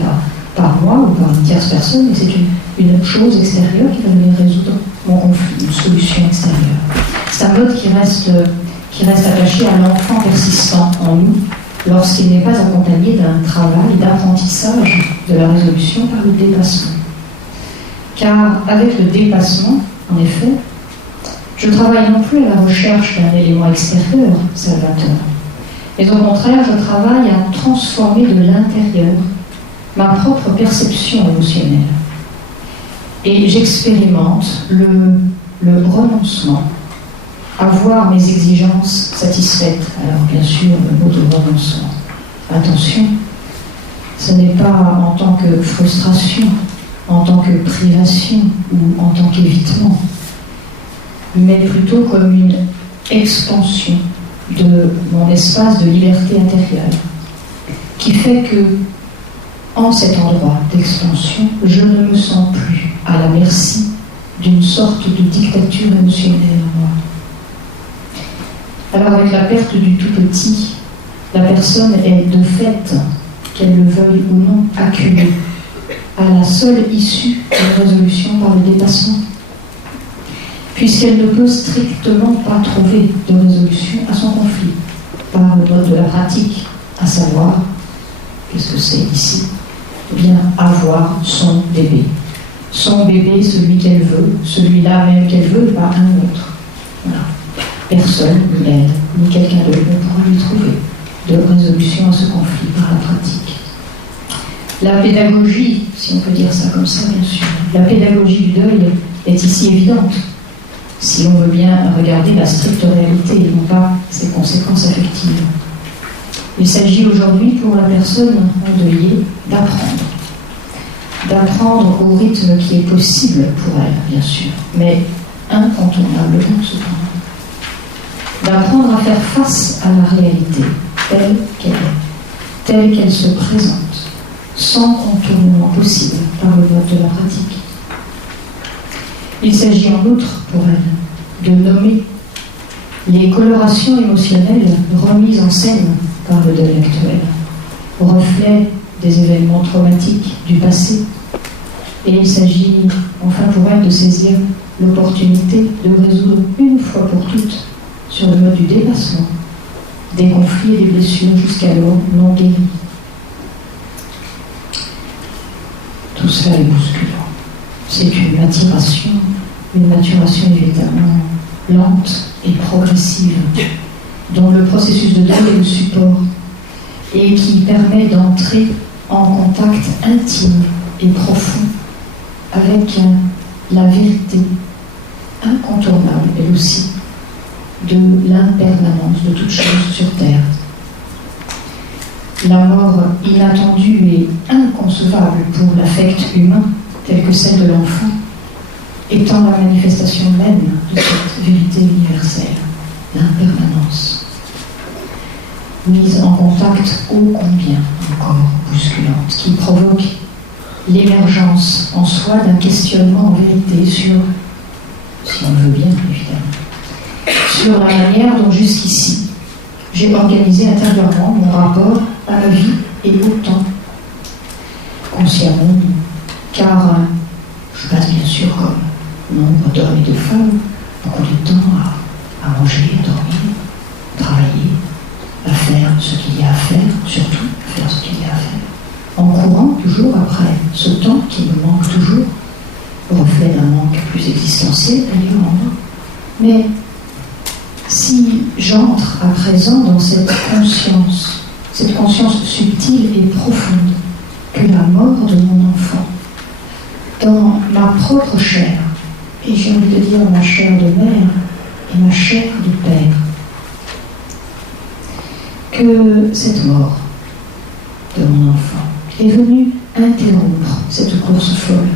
par moi ou par une tierce personne, et c'est une chose extérieure qui va venir résoudre mon conflit, une solution extérieure. C'est un mode qui reste attaché à l'enfant persistant en nous lorsqu'il n'est pas accompagné d'un travail d'apprentissage de la résolution par le dépassement. Car avec le dépassement, en effet, je travaille non plus à la recherche d'un élément extérieur salvateur, mais au contraire, je travaille à transformer de l'intérieur ma propre perception émotionnelle. Et j'expérimente le renoncement à voir mes exigences satisfaites. Alors bien sûr, le mot de renoncement. Attention, ce n'est pas en tant que frustration, en tant que privation ou en tant qu'évitement, mais plutôt comme une expansion de mon espace de liberté intérieure, qui fait que, en cet endroit d'expansion, je ne me sens plus à la merci d'une sorte de dictature émotionnelle en moi. Alors avec la perte du tout petit, la personne est de fait, qu'elle le veuille ou non, acculée à la seule issue de résolution par le dépassement, puisqu'elle ne peut strictement pas trouver de résolution à son conflit par le mode de la pratique, à savoir Qu'est-ce que c'est ici? Eh bien, avoir son bébé. Son bébé, celui qu'elle veut, celui-là même qu'elle veut, pas un autre. Voilà. Personne, ni elle, ni quelqu'un d'autre ne pourra lui trouver de résolution à ce conflit par la pratique. La pédagogie, si on peut dire ça comme ça, bien sûr, la pédagogie du deuil est ici évidente, si on veut bien regarder la stricte réalité et non pas ses conséquences affectives. Il s'agit aujourd'hui pour la personne endeuillée d'apprendre au rythme qui est possible pour elle, bien sûr, mais incontournablement cependant. D'apprendre à faire face à la réalité telle qu'elle est, telle qu'elle se présente, sans contournement possible par le mode de la pratique. Il s'agit en outre pour elle de nommer les colorations émotionnelles remises en scène par le deuil actuel, reflet des événements traumatiques du passé. Et il s'agit enfin pour elle de saisir l'opportunité de résoudre une fois pour toutes sur le mode du dépassement des conflits et des blessures jusqu'alors non guéris. Tout cela est bousculant. C'est une maturation évidemment lente et progressive, dont le processus de deuil est le support et qui permet d'entrer en contact intime et profond avec la vérité incontournable, elle aussi, de l'impermanence de toute chose sur Terre. La mort inattendue et inconcevable pour l'affect humain, tel que celle de l'enfant, étant la manifestation même de cette vérité universelle, l'impermanence, mise en contact ô combien encore bousculante, qui provoque l'émergence en soi d'un questionnement en vérité sur, si on le veut bien évidemment, sur la manière dont jusqu'ici j'ai organisé intérieurement mon rapport à la vie et au temps, consciemment, car je passe bien sûr comme nombre d'hommes et de femmes beaucoup de temps à manger, à dormir, à travailler, à faire ce qu'il y a à faire, surtout faire ce qu'il y a à faire, en courant toujours après ce temps qui me manque toujours, reflet d'un manque plus existentiel d'ailleurs en moi. Mais si j'entre à présent dans cette conscience subtile et profonde que la mort de mon enfant, dans ma propre chair, et j'ai envie de dire ma chair de mère et ma chair de père, que cette mort de mon enfant est venue interrompre cette course folle.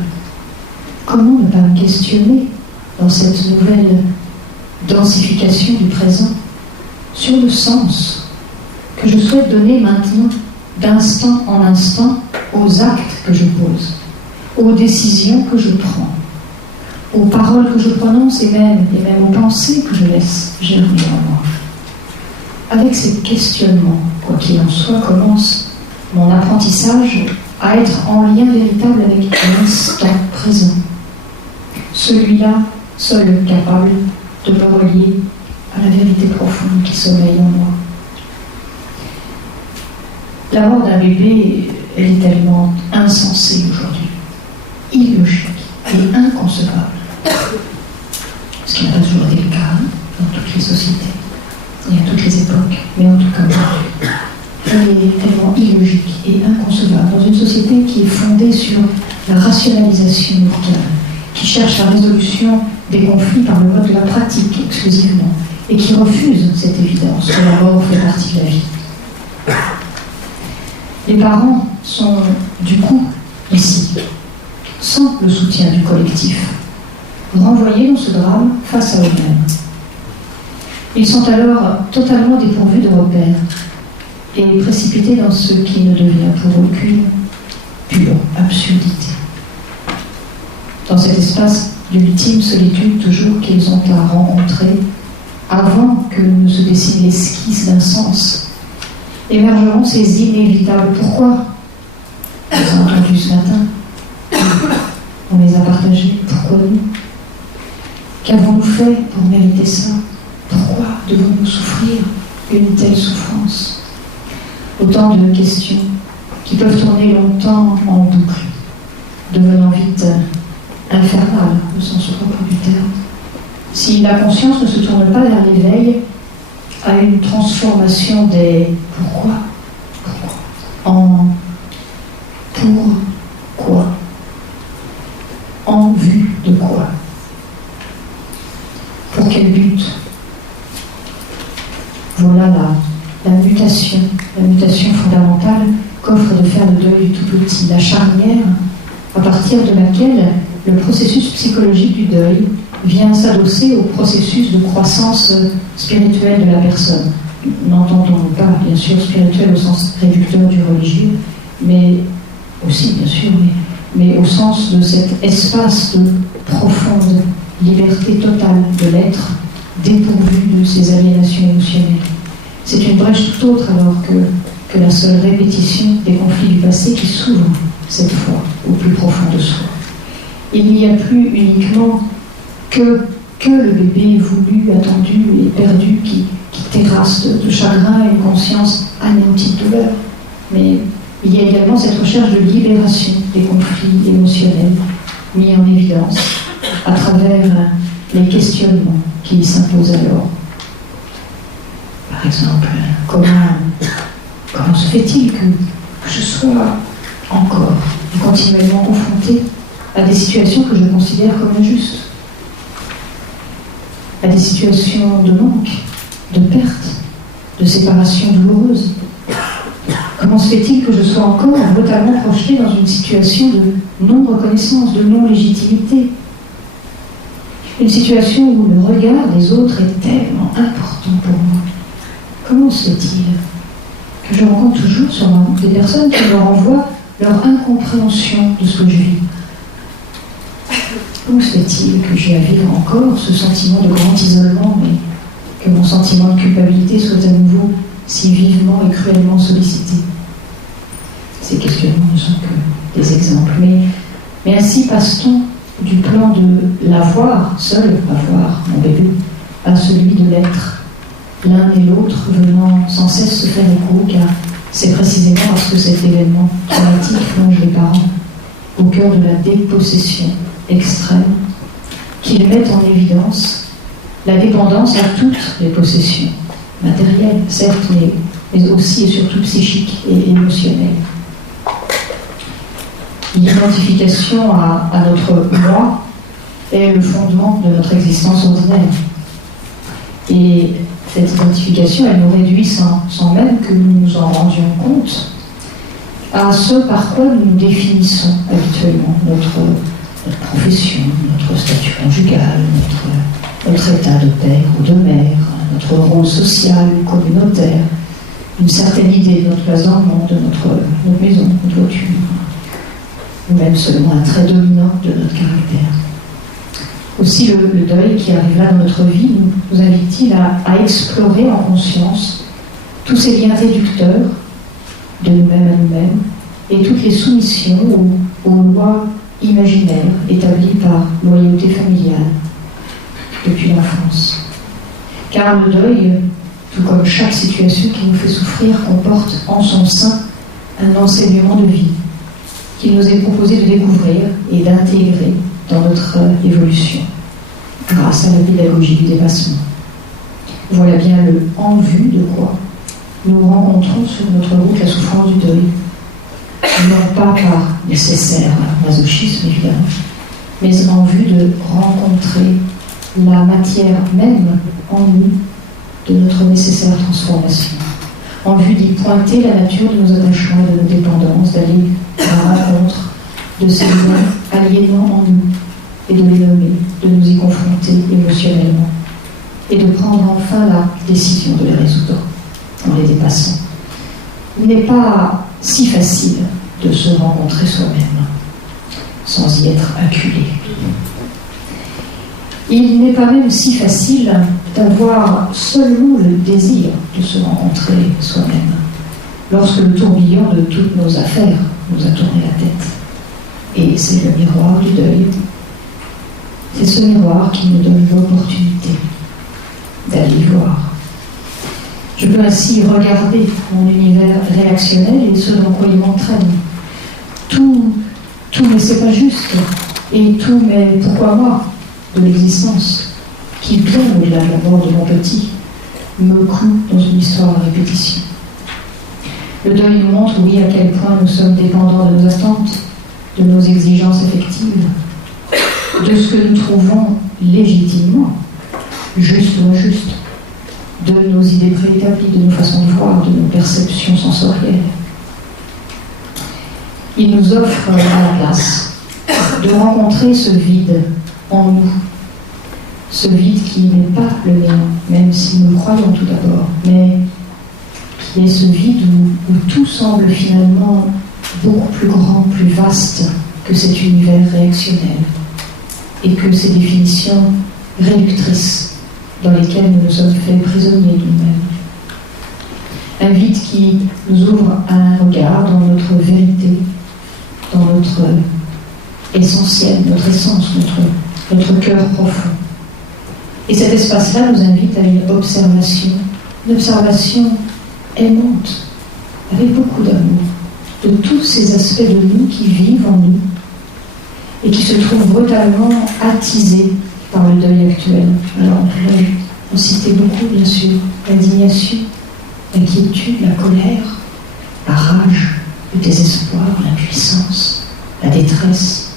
Comment ne pas me questionner dans cette nouvelle densification du présent sur le sens que je souhaite donner maintenant, d'instant en instant, aux actes que je pose, aux décisions que je prends, aux paroles que je prononce et même aux pensées que je laisse germer en moi. Avec ces questionnements, quoi qu'il en soit, commence mon apprentissage à être en lien véritable avec l'instant présent. Celui-là, seul capable de me relier à la vérité profonde qui sommeille en moi. La mort d'un bébé, elle est tellement insensée aujourd'hui, illogique et inconcevable. Ce qui n'a pas toujours été le cas dans toutes les sociétés et à toutes les époques, mais en tout cas aujourd'hui. Elle est tellement illogique et inconcevable dans une société qui est fondée sur la rationalisation brutale, qui cherche la résolution des conflits par le mode de la pratique exclusivement, et qui refuse cette évidence que la mort fait partie de la vie. Les parents sont, du coup, ici, sans le soutien du collectif, renvoyés dans ce drame face à eux-mêmes. Ils sont alors totalement dépourvus de repères et précipités dans ce qui ne devient pour eux qu'une pure absurdité. Dans cet espace d'ultime solitude toujours qu'ils ont à rencontrer, avant que ne se dessine l'esquisse d'un sens, émergeront ces inévitables pourquoi. On les a entendus ce matin, on les a partagés, pourquoi nous? Qu'avons-nous fait pour mériter ça? Pourquoi devons-nous souffrir une telle souffrance? Autant de questions qui peuvent tourner longtemps en boucle, devenant vite infernales au sens propre du terme. Si la conscience ne se tourne pas vers l'éveil, à une transformation des pourquoi en pourquoi, en vue de quoi, pour quel but. Voilà la mutation fondamentale qu'offre de faire le deuil tout petit, la charnière à partir de laquelle le processus psychologique du deuil vient s'adosser au processus de croissance spirituelle de la personne. N'entendons pas, bien sûr, spirituel au sens réducteur du religieux, mais aussi, bien sûr, mais au sens de cet espace de profonde liberté totale de l'être, dépourvu de ses aliénations émotionnelles. C'est une brèche tout autre alors que la seule répétition des conflits du passé qui s'ouvre, cette fois, au plus profond de soi. Il n'y a plus uniquement que le bébé voulu, attendu et perdu qui terrasse de chagrin et une conscience anéantie de douleur. Mais il y a également cette recherche de libération des conflits émotionnels mis en évidence à travers les questionnements qui s'imposent alors. Par exemple, comment se fait-il que je sois encore et continuellement confronté à des situations que je considère comme injustes, à des situations de manque, de perte, de séparation douloureuse. Comment se fait-il que je sois encore brutalement projeté dans une situation de non-reconnaissance, de non-légitimité? Une situation où le regard des autres est tellement important pour moi. Comment se fait-il que je rencontre toujours sur des personnes qui me renvoient leur incompréhension de ce que je vis? Comment se fait-il que j'ai à vivre encore ce sentiment de grand isolement, mais que mon sentiment de culpabilité soit à nouveau si vivement et cruellement sollicité? Ces questionnements ne sont que des exemples. Mais ainsi passe-t-on du plan de l'avoir, seul avoir, mon bébé, à celui de l'être, l'un et l'autre venant sans cesse se faire écho, car c'est précisément parce que cet événement traumatique plonge les parents au cœur de la dépossession extrême qu'ils mettent en évidence la dépendance à toutes les possessions, matérielles, certes, mais aussi et surtout psychiques et émotionnelles. L'identification à notre moi est le fondement de notre existence ordinaire. Et cette identification, elle nous réduit sans même que nous nous en rendions compte à ce par quoi nous nous définissons habituellement, notre profession, notre statut conjugal, notre état de père ou de mère, notre rôle social ou communautaire, une certaine idée de notre place dans le monde, de notre maison, notre voiture, ou même seulement un trait dominant de notre caractère. Aussi, le deuil qui arrivera dans notre vie nous invite-t-il à explorer en conscience tous ces liens réducteurs de nous-mêmes à nous-mêmes et toutes les soumissions aux lois imaginaires établies par loyauté familiale depuis l'enfance. Car le deuil, tout comme chaque situation qui nous fait souffrir, comporte en son sein un enseignement de vie qu'il nous est proposé de découvrir et d'intégrer dans notre évolution, grâce à la pédagogie du dépassement. Voilà bien le en vue de quoi nous rencontrons sur notre route la souffrance du deuil, non pas par nécessaire masochisme évidemment, mais en vue de rencontrer la matière même en nous de notre nécessaire transformation, en vue d'y pointer la nature de nos attachements et de nos dépendances, d'aller à la rencontre de ces liens aliénants en nous et de les nommer, de nous y confronter émotionnellement et de prendre enfin la décision de les résoudre en les dépassant. Il n'est pas si facile de se rencontrer soi-même sans y être acculé. Il n'est pas même si facile d'avoir seulement le désir de se rencontrer soi-même lorsque le tourbillon de toutes nos affaires nous a tourné la tête. Et c'est le miroir du deuil. C'est ce miroir qui nous donne l'opportunité d'aller y voir. Je peux ainsi regarder mon univers réactionnel et ce dans quoi il m'entraîne. Tout mais c'est pas juste, et tout mais pourquoi moi, de l'existence, qui bien au-delà de la mort de mon petit, me coud dans une histoire à répétition. Le deuil nous montre, oui, à quel point nous sommes dépendants de nos attentes, de nos exigences affectives, de ce que nous trouvons légitimement, juste ou injuste, de nos idées préétablies, de nos façons de voir, de nos perceptions sensorielles. Il nous offre la place de rencontrer ce vide en nous, ce vide qui n'est pas le mien, même si nous le croyons tout d'abord, mais qui est ce vide où tout semble finalement beaucoup plus grand, plus vaste que cet univers réactionnel, et que ces définitions réductrices dans lesquelles nous nous sommes faits prisonniers de nous-mêmes. Un vide qui nous ouvre un regard dans notre vérité, dans notre essentiel, notre essence, notre cœur profond. Et cet espace-là nous invite à une observation aimante, avec beaucoup d'amour, de tous ces aspects de nous qui vivent en nous et qui se trouvent brutalement attisés par le deuil actuel. Alors, on citait beaucoup, bien sûr, l'indignation, l'inquiétude, la colère, la rage, le désespoir, l'impuissance, la détresse,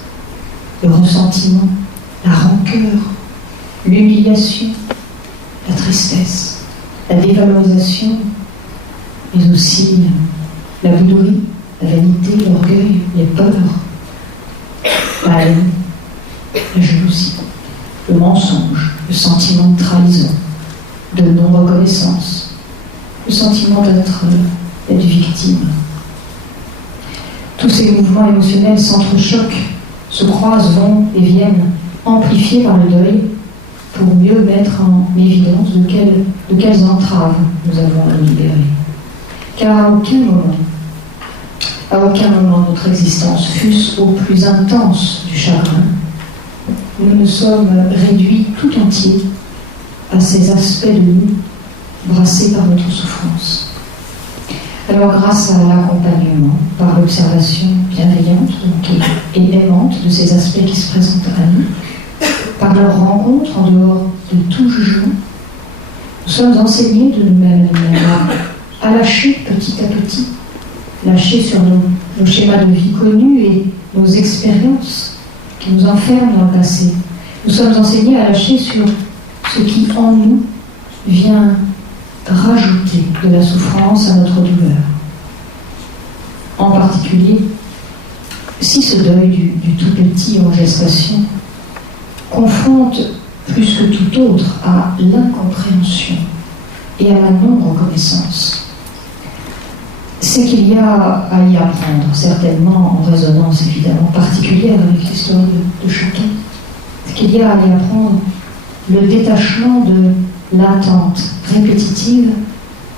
le ressentiment, la rancœur, l'humiliation, la tristesse, la dévalorisation, mais aussi la bouderie, la vanité, l'orgueil, les peurs, la haine, la jalousie, le mensonge, le sentiment de trahison, de non-reconnaissance, le sentiment d'être victime. Tous ces mouvements émotionnels s'entrechoquent, se croisent, vont et viennent, amplifiés par le deuil, pour mieux mettre en évidence de quelles entraves nous avons à nous libérer. Car à aucun moment de notre existence, fût-ce au plus intense du chagrin, nous ne sommes réduits tout entiers à ces aspects de nous brassés par notre souffrance. Alors, grâce à l'accompagnement, par l'observation bienveillante et aimante de ces aspects qui se présentent à nous, par leur rencontre en dehors de tout jugement, nous sommes enseignés de nous-mêmes à lâcher petit à petit, lâcher sur nos schémas de vie connus et nos expériences qui nous enferment dans le passé. Nous sommes enseignés à lâcher sur ce qui en nous vient rajouter de la souffrance à notre douleur. En particulier, si ce deuil du tout petit en gestation confronte plus que tout autre à l'incompréhension et à la non-reconnaissance, c'est qu'il y a à y apprendre, certainement en résonance évidemment particulière avec l'histoire de chacun, c'est qu'il y a à y apprendre le détachement de l'attente répétitive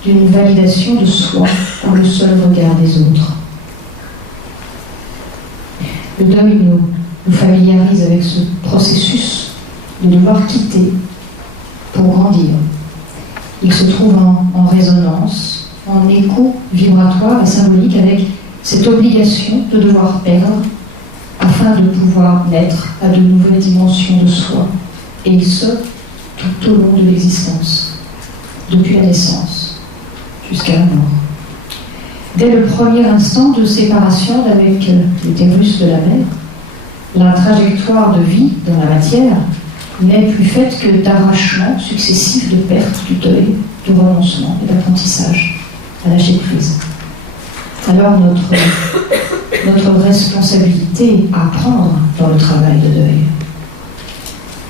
d'une validation de soi par le seul regard des autres. Le deuil nous familiarise avec ce processus de devoir quitter pour grandir. Il se trouve en résonance, en écho vibratoire et symbolique avec cette obligation de devoir perdre afin de pouvoir naître à de nouvelles dimensions de soi, et ce, tout au long de l'existence, depuis la naissance jusqu'à la mort. Dès le premier instant de séparation avec l'utérus de la mère, la trajectoire de vie dans la matière n'est plus faite que d'arrachements successifs de pertes, du deuil, de renoncement et d'apprentissage à lâcher prise. Alors notre responsabilité à prendre dans le travail de deuil,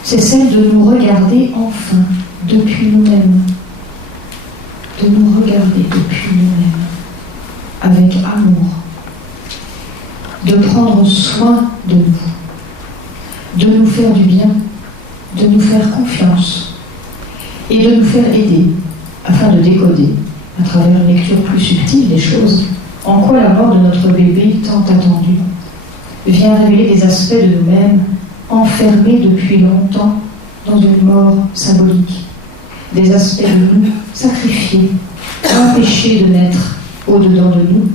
c'est celle de nous regarder enfin depuis nous-mêmes, de nous regarder depuis nous-mêmes avec amour, de prendre soin de nous, de nous faire du bien, de nous faire confiance et de nous faire aider afin de décoder, à travers une lecture plus subtile des choses, en quoi la mort de notre bébé tant attendu vient révéler des aspects de nous-mêmes enfermés depuis longtemps dans une mort symbolique, des aspects de nous sacrifiés empêcher de naître au-dedans de nous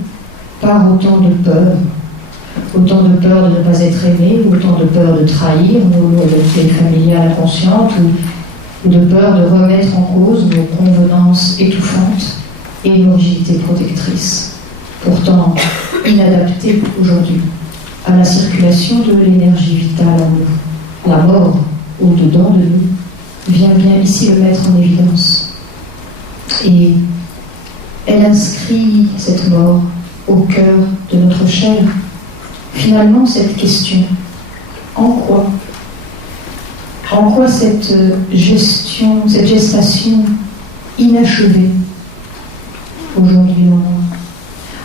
par autant de peur de ne pas être aimé, autant de peur de trahir nos loyautés familiales inconscientes, ou de peur de remettre en cause nos convenances étouffantes et nos rigidités protectrices, pourtant inadaptées aujourd'hui à la circulation de l'énergie vitale en nous. La mort au-dedans de nous vient bien ici le mettre en évidence. Et elle inscrit cette mort au cœur de notre chair. Finalement, cette question, en quoi cette gestation inachevée aujourd'hui en moi,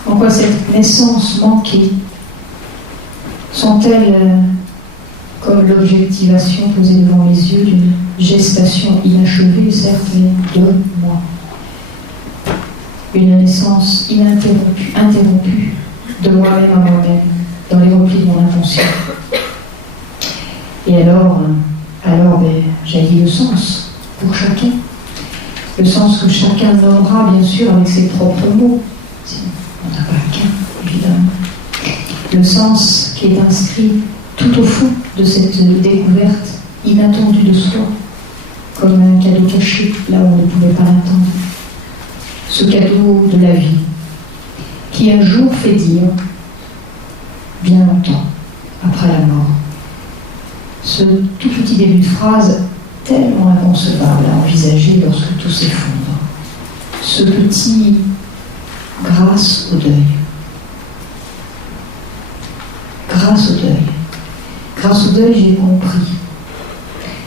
en quoi cette naissance manquée sont-elles comme l'objectivation posée devant les yeux d'une gestation inachevée, certes, mais de moi. Une naissance interrompue de moi-même à moi-même, dans les replis de mon inconscient. Et alors jaillit le sens pour chacun. Le sens que chacun nommera, bien sûr, avec ses propres mots. On n'a pas qu'un, évidemment. Le sens qui est inscrit tout au fond de cette découverte inattendue de soi, comme un cadeau caché, là où on ne pouvait pas l'attendre. Ce cadeau de la vie, qui un jour fait dire, bien longtemps après la mort, ce tout petit début de phrase tellement inconcevable à envisager lorsque tout s'effondre, ce petit grâce au deuil. Grâce au deuil. Grâce au deuil, j'ai compris.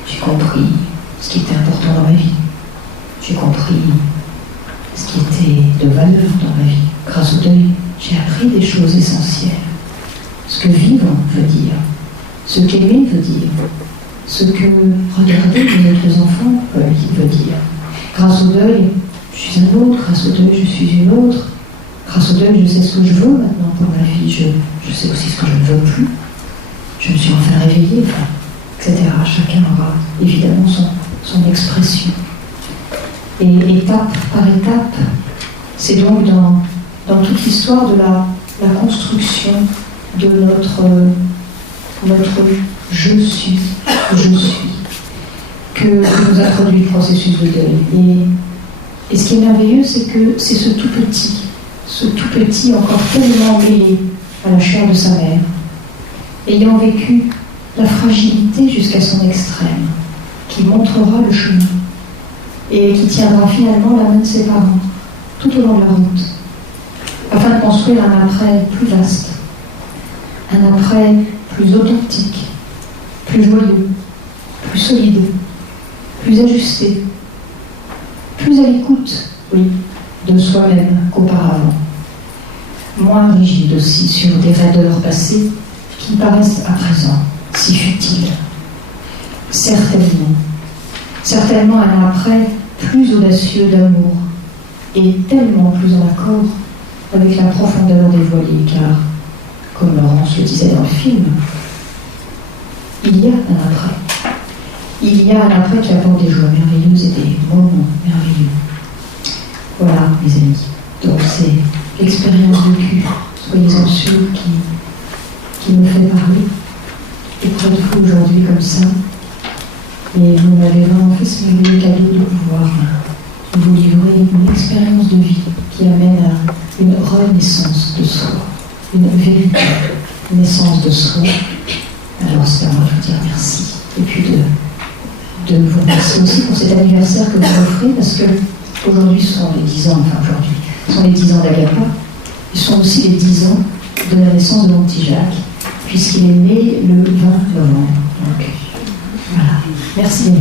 J'ai compris ce qui était important dans ma vie. J'ai compris ce qui était de valeur dans ma vie. Grâce au deuil, j'ai appris des choses essentielles. Ce que vivre veut dire, ce qu'aimer veut dire, ce que regarder les autres enfants veut dire. Grâce au deuil, je suis un autre. Grâce au deuil, je suis une autre. Grâce au deuil, je sais ce que je veux maintenant pour ma vie. Je sais aussi ce que je ne veux plus. Je me suis enfin réveillée, etc. Chacun aura évidemment son expression. Et étape par étape, c'est donc dans toute l'histoire de la construction de notre je suis, que nous a produit le processus de deuil. Et ce qui est merveilleux, c'est que c'est ce tout petit encore tellement mêlé à la chair de sa mère, ayant vécu la fragilité jusqu'à son extrême, qui montrera le chemin et qui tiendra finalement la main de ses parents tout au long de la route, afin de construire un après plus vaste, un après plus authentique, plus joyeux, plus solide, plus ajusté, plus à l'écoute, oui, de soi-même qu'auparavant, moins rigide aussi sur des raideurs passées qui paraissent à présent si futiles. Certainement un après plus audacieux d'amour et tellement plus en accord avec la profondeur dévoilée, car, comme Laurence le disait dans le film, il y a un après. Il y a un après qui apporte des joies merveilleuses et des moments merveilleux. Voilà, mes amis. Donc c'est l'expérience vécue, soyez-en sûrs, qui me fait parler. Et près de vous aujourd'hui comme ça. Et vous m'avez vraiment fait ce merveilleux cadeau de pouvoir vous livrer une expérience de vie qui amène à une renaissance de soi, une véritable naissance de soi. Alors c'est à moi de vous dire merci. Et puis de vous remercier aussi pour cet anniversaire que vous offrez, parce que aujourd'hui ce sont les 10 ans, ce sont les 10 ans d'Agapa, ce sont aussi les 10 ans de la naissance de mon petit Jacques, puisqu'il est né le 20 novembre. Donc, voilà. Merci.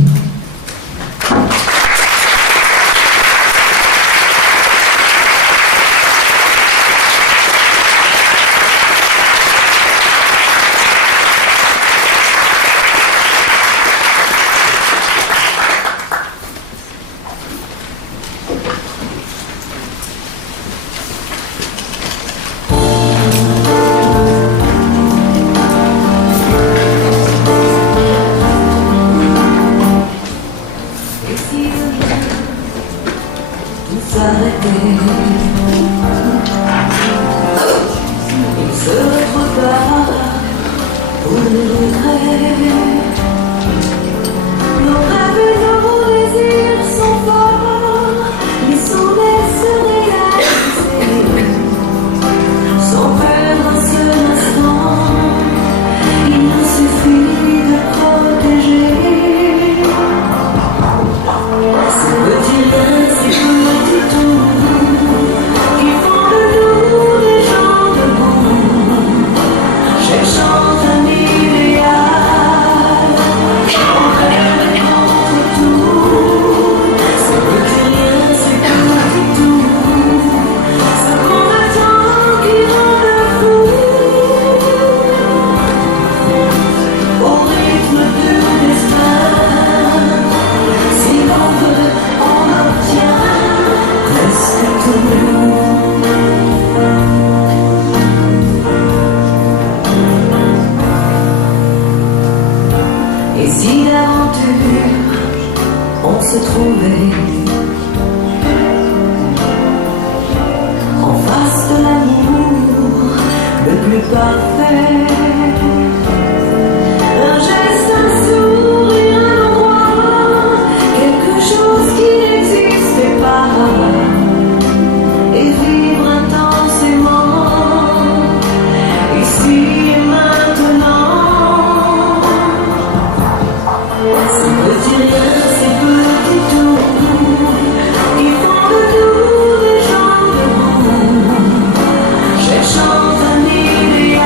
Il se prépare pour le regret. Nos rêves et nos désirs sont forts, mais sont laissés réaliser. Sans perdre un seul instant, il nous suffit de protéger. Ce petit rien, ces petits tours qui font de nous des gens de bon, cherchant un idéal. On rêve contre tout. Ce petit rien, ces petits tours, ce qu'on attend qui rend le fou. Au rythme du destin, si l'on veut, on obtient presque tout. Et si d'aventure on se trouvait en face de l'amour le plus parfait, un geste, un sourire, un endroit, quelque chose qui n'existait pas, et vivre intensément, ici et maintenant. Ce petit rien, ces petits tours qui font de nous des gens de bon, cherchant un idéal.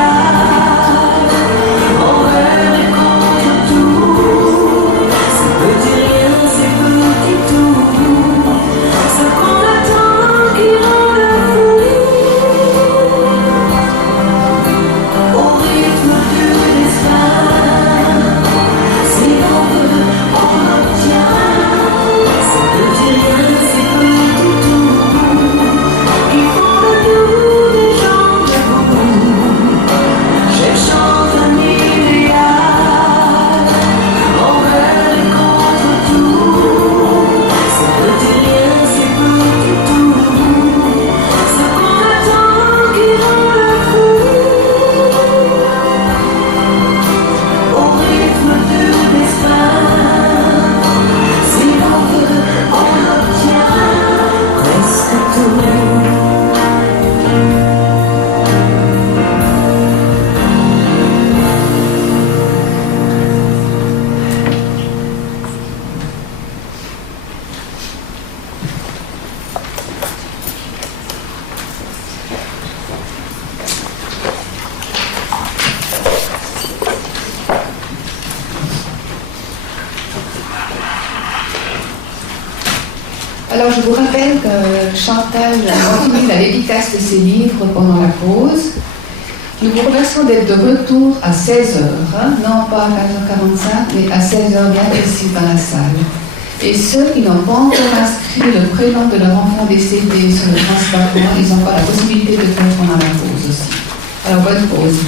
Envers et contre tout. Ce petit rien, ces petits tours, ce qu'on attend qui rend le fou. Au rythme du destin, si l'on veut, on obtient. Ce petit rien, ces petits tours qui font de nous des gens de bon, cherchant un idéal. Envers et contre tout. Ce petit rien, ces petits tours, ce qu'on attend qui rend le fou. Au rythme du destin, si l'on veut, on obtient presque tout. Alors, je vous rappelle que Chantal continue la dédicace de ses livres pendant la pause. Nous vous remercions d'être de retour à 16h, non pas à 15h45, mais à 16h bien précis dans la salle. Et ceux qui n'ont pas encore inscrit le prénom de leur enfant décédé sur le transparent, ils ont pas la possibilité de le faire pendant la pause aussi. Alors, bonne pause.